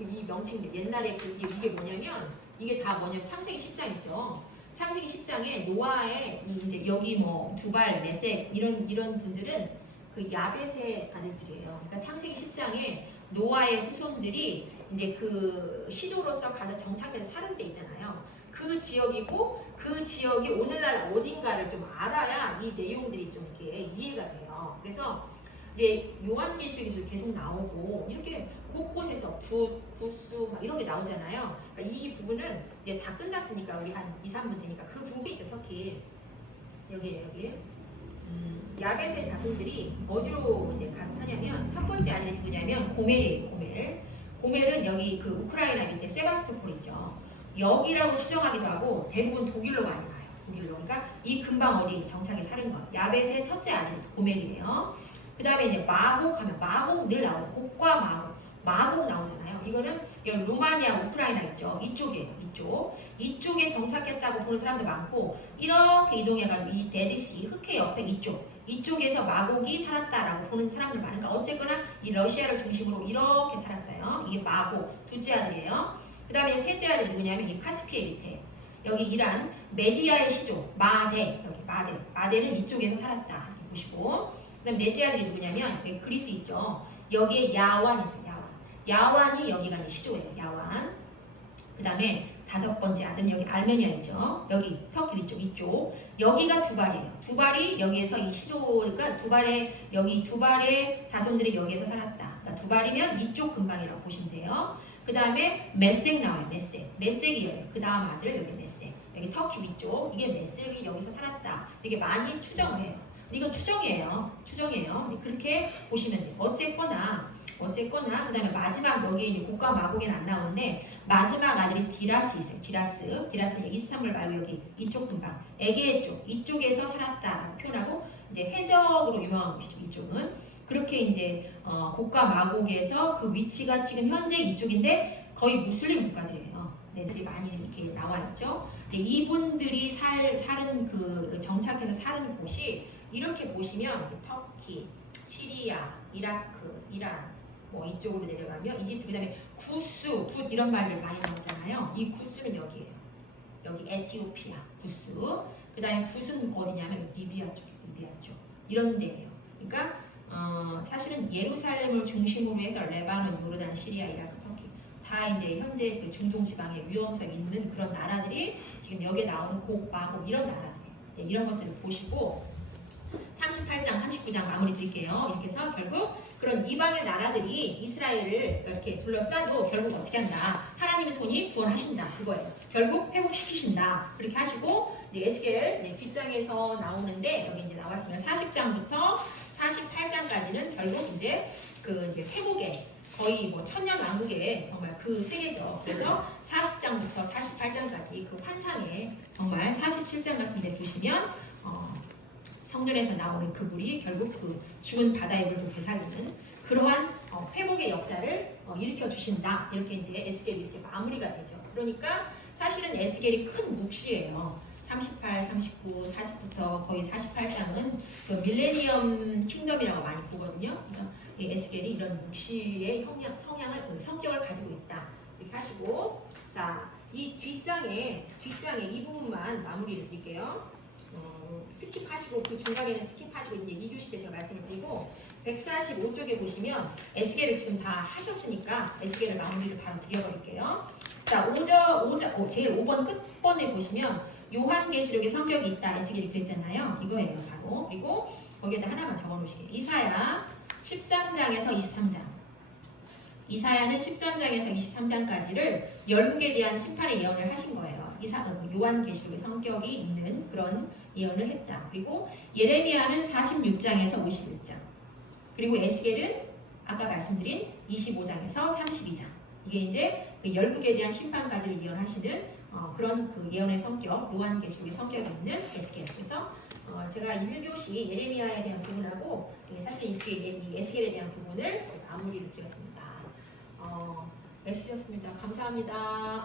이 명칭들 옛날에 이게 뭐냐면 이게 다 뭐냐면 창세기 10장이죠. 창세기 10장에 노아의 이제 여기 뭐 두발, 메세 이런 분들은 그 야벳의 아들들이에요. 그러니까 창세기 10장에 노아의 후손들이 이제 그 시조로서 가서 정착해서 사는 데 있잖아요. 그 지역이고 그 지역이 오늘날 어딘가를 좀 알아야 이 내용들이 좀 이렇게 이해가 돼요. 그래서 이제 요한계시록에서 계속 나오고 이렇게 곳곳에서 붓, 구수 막 이런 게 나오잖아요. 그러니까 이 부분은 이제 다 끝났으니까 우리 한 2, 3분 되니까 그 부분이 있죠. 터키 여기 야벳의 자손들이 어디로 이제 가냐면 첫 번째 아들이 누구냐면 고멜이에요. 고멜은 여기 그 우크라이나 밑에 세바스토폴 있죠. 여기라고 추정하기도 하고 대부분 독일로 많이 가요. 독일로. 그러니까 이 근방 어디 정착에 사는 거. 야벳의 첫째 아들이 고멜이에요. 그 다음에 이제 마곡 하면 마곡 늘 나오고 곡과 마곡 나오잖아요. 이거는 루마니아, 우크라이나 있죠. 이쪽이에요. 이쪽에 정착했다고 보는 사람도 많고 이렇게 이동해가지고 이 데드시 흑해 옆에 이쪽에서 마곡이 살았다라고 보는 사람들 많으니까 어쨌거나 이 러시아를 중심으로 이렇게 살았어요. 이게 마곡 둘째 아들이에요. 그 다음에 셋째 아들이 누구냐면 이 카스피의 밑에 여기 이란 메디아의 시조 마대 여기 마대는 이쪽에서 살았다 이렇게 보시고 그 다음 넷째 아들이 누구냐면 여기 그리스 있죠. 여기에 야완이 있어요. 야완이 여기가 이제 시조예요. 야완. 그 다음에 다섯 번째 아들은 여기 알메니아 있죠. 여기 터키 이쪽 여기가 두발이에요. 두발이 여기에서 이 시조가 두발의 자손들이 여기에서 살았다. 그러니까 두발이면 이쪽 근방이라고 보시면 돼요. 그 다음에 메섹 나와요. 메섹이에요. 그 다음 아들 여기 메섹. 여기 터키 위쪽 이게 메섹이 여기서 살았다. 이게 많이 추정을 해요. 이건 추정이에요. 그렇게 보시면 돼요. 어쨌거나 그 다음에 마지막 여기 이제 곡과 마곡에는 안 나오는데 마지막 아들이 디라스 있어요. 디라스 이스탄불 말고 여기 이쪽 근방 에게의 쪽 이쪽에서 살았다라고 표현하고 이제 해적으로 유명한 곳이죠. 이쪽은 그렇게 이제 곡과 마곡에서 그 위치가 지금 현재 이쪽인데 거의 무슬림 국가들이에요. 네들이 많이 이렇게 나와 있죠. 이분들이 사는 그 정착해서 사는 곳이 이렇게 보시면 터키, 시리아, 이라크, 이란 뭐 이쪽으로 내려가면 이집트 그다음에 구스, 굿 이런 말들 많이 나오잖아요. 이 구스는 여기예요. 여기 에티오피아, 구스. 그다음에 굿은 어디냐면 리비아 쪽 이런 데예요. 그러니까 사실은 예루살렘을 중심으로 해서 레바논, 요르단, 시리아, 이라크, 터키 다 이제 현재 그 중동 지방에 위험성이 있는 그런 나라들이 지금 여기에 나오는 곡, 마곡 이런 나라들이에요. 이런 것들을 보시고 38장, 39장 마무리 드릴게요. 이렇게 해서 결국 그런 이방의 나라들이 이스라엘을 이렇게 둘러싸도 결국 어떻게 한다? 하나님의 손이 구원하신다. 그거예요. 결국 회복시키신다. 그렇게 하시고 에스겔 뒷장에서 나오는데 여기 이제 나왔으면 40장부터 48장까지는 결국 이제 그 이제 회복의 거의 뭐 천년왕국의 정말 그 세계죠. 그래서 40장부터 48장까지 그 환상의 정말 47장 같은 데 보시면 성전에서 나오는 그물이 결국 그 죽은 바다의 물도 되살리는 그러한 회복의 역사를 일으켜 주신다. 이렇게 이제 에스겔이 이렇게 마무리가 되죠. 그러니까 사실은 에스겔이 큰 묵시예요. 38, 39, 40부터 거의 48장은 그 밀레니엄 킹덤이라고 많이 보거든요. 그래서 이 에스겔이 이런 묵시의 성격을 가지고 있다. 이렇게 하시고 자, 이 뒷장에 이 부분만 마무리를 드릴게요. 스킵하시고 그 중간에는 스킵하시고 이제 2교시 때 제가 말씀을 드리고 145쪽에 보시면 에스겔을 지금 다 하셨으니까 에스겔을 마무리를 바로 드려버릴게요. 자, 제일 5번 끝번에 보시면 요한계시록에 성격이 있다 에스겔이 그랬잖아요. 이거예요 바로. 그리고 거기에다 하나만 적어놓으시게요. 이사야 13장에서 23장. 이사야는 13장에서 23장까지를 열국에 대한 심판의 예언을 하신 거예요. 요한계시록의 성격이 있는 그런 예언을 했다. 그리고 예레미야는 46장에서 51장. 그리고 에스겔은 아까 말씀드린 25장에서 32장. 이게 이제 그 열국에 대한 심판까지를 예언하시는 그런 그 예언의 성격, 요한계시록의 성격이 있는 에스겔. 그래서 제가 1교시 예레미야에 대한 부분하고 사실 이 뒤에 이 에스겔에 대한 부분을 마무리를 드렸습니다. 애쓰셨습니다. 감사합니다.